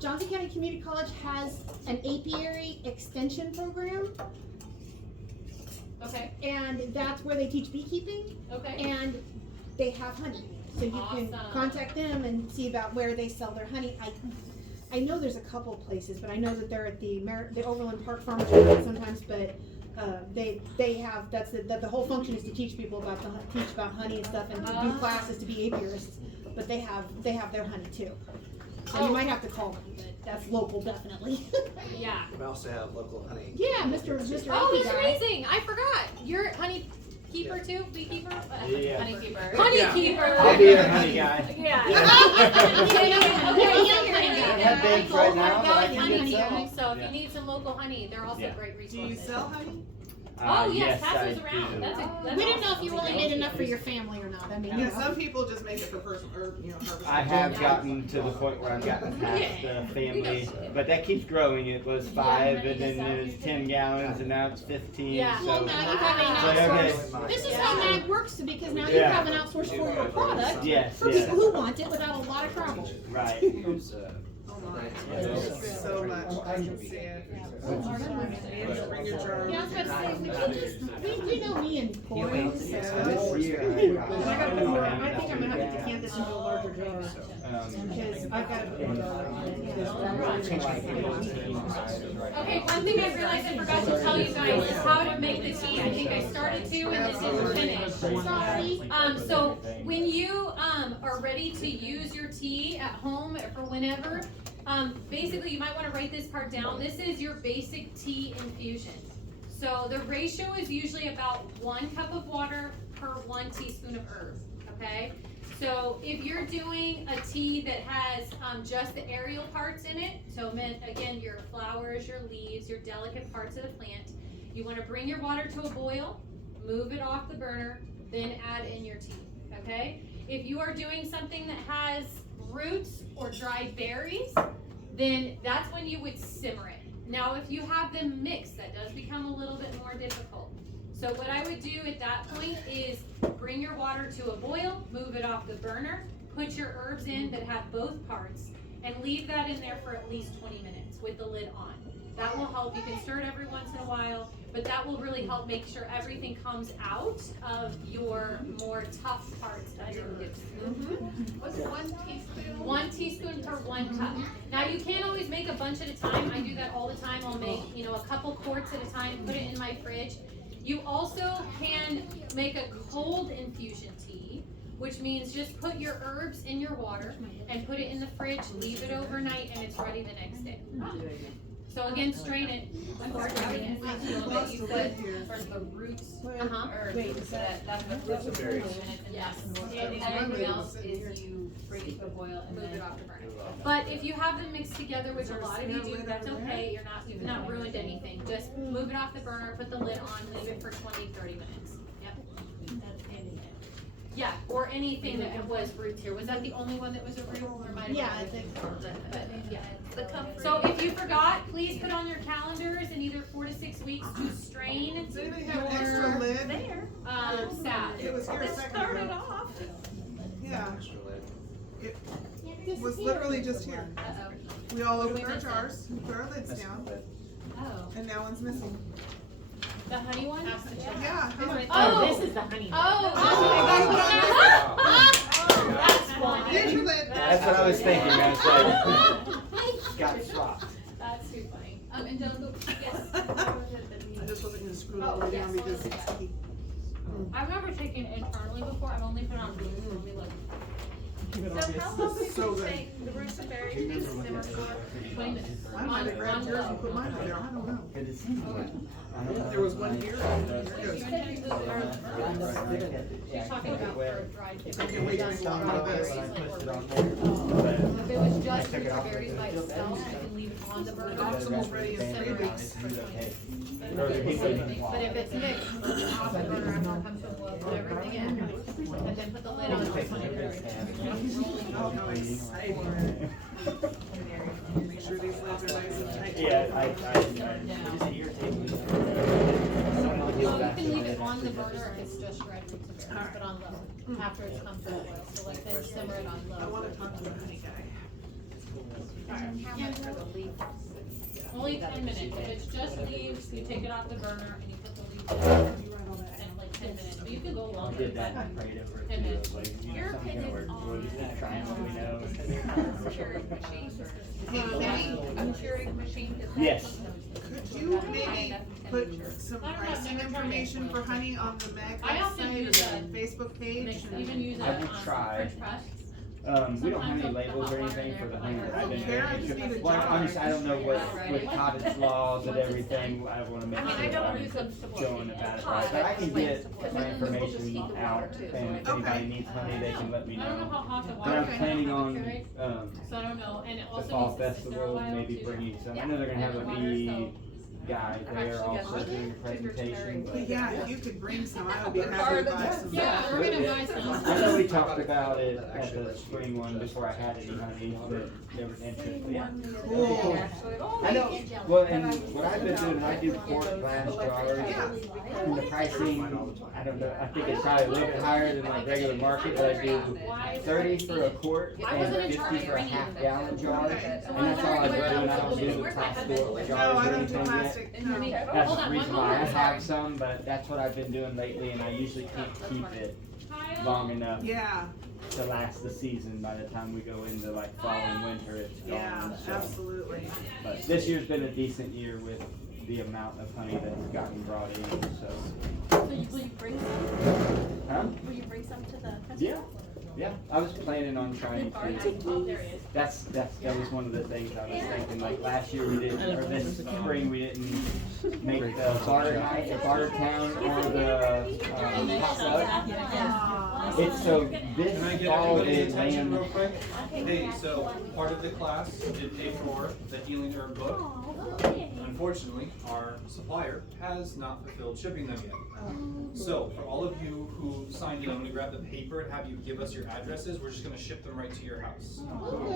Johnson County Community College has an apiary extension program, Okay, and that's where they teach beekeeping, okay. and they have honey. So you can Awesome. contact them and see about where they sell their honey. I know there's a couple places, but I know that they're at the Overland Park Farmers Market sometimes, but they have, the whole function is to teach people about teach about honey and stuff, and to do classes to be apiarists, but they have their honey too. So you might have to call them, but that's local definitely. Yeah. we also have local honey. Yeah, Mr. Oh, Apie that's guy. amazing! I forgot. You're honey keeper too? Beekeeper? Yeah. Honey keeper. Yeah. Honey keeper. I'll be your honey guy. Yeah. I have babes right now that I can Honey get keeper. some. So if you need some local honey, they're also Yeah. great Do resources. you sell honey? Oh yes, pass I those around. do. That's We didn't know if you awesome. only did enough for your family or not. I mean, Yeah, some people just make it for personal, or, harvest. I have gotten to the point where I've gotten past the family, but that keeps growing. It was 5, and then it was 10 gallons, and now it's 15. Yeah. well, So, now you have an so okay. outsourced. This is how MAG works, because now you Yeah. have an outsourced for your product Yes, for yes. people who want it without a lot of travel. Right. Oh my, there's so much, I can see it. Bring your jar. Yeah, I was about to say, would you just, you know me and pouring, so. This year, And I gotta put more, I think I'm gonna have to decant this into a larger jar, because I've gotta put more garlic in it. Okay, one thing I realized I forgot to tell you guys is how to make the tea. I think I started to and then didn't finish. Sorry. So when you are ready to use your tea at home for whenever, basically you might want to write this part down. This is your basic tea infusion. So the ratio is usually about 1 cup of water per 1 teaspoon of herb, okay? So if you're doing a tea that has just the aerial parts in it, so again, your flowers, your leaves, your delicate parts of the plant, you want to bring your water to a boil, move it off the burner, then add in your tea, okay? If you are doing something that has roots or dried berries, then that's when you would simmer it. Now, if you have them mixed, that does become a little bit more difficult. So what I would do at that point is bring your water to a boil, move it off the burner, put your herbs in that have both parts, and leave that in there for at least 20 minutes with the lid on. That will help. You can stir it every once in a while, but that will really help make sure everything comes out of your more tough parts of your herbs. What's 1 teaspoon? 1 teaspoon per 1 cup. Now you can't always make a bunch at a time. I do that all the time. I'll make, a couple quarts at a time, put it in my fridge. You also can make a cold infusion tea, which means just put your herbs in your water and put it in the fridge, leave it overnight, and it's ready the next day. So again, strain it before drinking it. That you said for the roots herbs, that's the roots of berries. Yes. And everything else is you bring it to a boil and Move then it off the burner. But if you have them mixed together, which a lot of you do, that's okay. You've not ruined anything. Just move it off the burner, put the lid on, leave it for 20, 30 minutes. Yep. Yeah, or anything that was roots here. Was that the only one that was a root? Or might have been? Yeah, I think so. But, yeah. So if you forgot, please put on your calendars in either 4 to 6 weeks to strain Does anybody have an extra your lid? salad. It was here a second Started ago. off. Yeah. It was literally just here. Uh-oh. We all opened our jars, put our lids down, Oh. and now one's missing. The honey one? Yeah. Oh, This is the honey. That's funny. Here's your lid. That's what I was thinking, I was like, got swapped. That's too funny. Angelica, yes. I just wasn't gonna screw it all the way down because it's sticky. I've never taken it internally before. I've only put on roots when we look. So how long did So you good. say the roots and berries need to simmer for? 20 minutes. I might have grabbed yours and put mine in there, I don't know. There was one here. You intend to move it You're talking about for dried I can't wait to Some water of it, this. when I pushed it on there, If it was just took it roots or off. berries by itself, I can leave it on the burner. It's almost ready in 3 weeks. But if it's mixed, put it off the burner after it comes to a boil, put everything in, and then put the lid on for 20 minutes. Oh, nice. Make sure these lids are nice and tight. Yeah, I just irritate me. So you can leave it on the burner if it's just red roots and berries, but on low, after it's come to a boil. So like then simmer it on low. I wanna talk to the honey guy. Only 10 minutes. If it's just leaves, you take it off the burner and you put the leaves in and like 10 minutes. But you could go I longer. did that and prayed over it 10 too, minutes. like, Your something opinion where we're just on trying what we know. Keurig machine? Maybe, Keurig machine, is that? Yes. could you maybe put some pricing information for honey on the Meg I often website use or the Facebook page? Mix, even use I a would try. French press. We don't have any labels or anything for the honey that I've been Care, I just need a doing. Well, jar. honestly, I don't know what, with cottage laws and everything, I wanna make I mean, I sure don't I'm use them to showing about it right, but I can get my information out, and if anybody needs honey, they can let me I don't know know. how hot the But water I'm is. planning on, So I don't know, and it the also fall needs to sit there a festival, while maybe too. bringing some, I know they're gonna have a bee guy there also doing a presentation, But but. yeah, if you could bring some, I would be happy to buy some. Yeah, we're gonna buy some. I know we talked about it at the spring one before I had any honey, but there was interest, but yeah. Cool. I know, well, and what I've been doing, I do quart glass jars, and the pricing, I don't know, I think it's probably a little bit higher than like regular market, but I do 30 for a quart and 50 for a half gallon jar, and that's all I do, and I don't do the top store No, jars I or don't do anything yet. plastic, no. That's the reason why I have some, but that's what I've been doing lately, and I usually can't keep it long enough Yeah, to last the season. By the time we go into like fall and winter, it's yeah, gone. So. absolutely. But this year's been a decent year with the amount of honey that's gotten brought in, so. So will you bring some? Huh? Will you bring some to the festival? Yeah, yeah, I was planning on trying to. That was one of the things I was thinking, like last year we didn't, or this spring we didn't make Great the concept, barter yeah. night, a barter town, or the potluck. It's so this Can I get fall everybody's is attention land. real quick? Hey, so part of the class did pay for the Healing Herb book. Unfortunately, our supplier has not fulfilled shipping them yet. So for all of you who signed in, I'm gonna grab the paper and have you give us your addresses. We're just gonna ship them right to your house.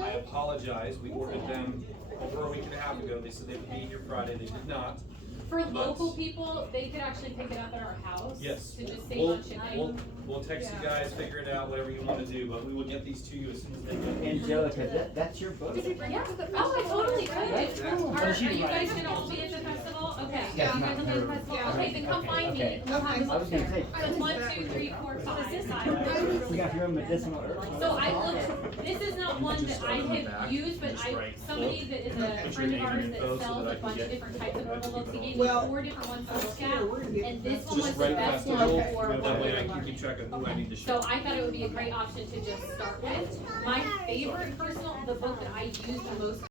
I apologize, we ordered them over a week and a half ago. They said they would be here Friday, they did not. For local people, they could actually pick it up at our house. Yes. To just save We'll, on shipping. we'll text you guys, figure it out, whatever you wanna do, but we will get these to you as soon as they get. Angelica, that's your book. Yeah. Oh, I totally could. Are you guys gonna all be at the festival? Okay. That's You not guys will be at her. the festival? Okay, then come find me. Okay. We'll have the I was book gonna there. say. It's 1, 2, 3, 4, 5. We got your own medicinal herbs. So I looked, this is not one that I have used, but somebody that is a friend of ours that sells a bunch of different types of herbal books, he gave me 4 different ones to look at, and this one was Just the write best one festival, for that way I what can we're keep track of who I need to ship. So I thought it would be a great option to just start with. My favorite personal, the book that I use the most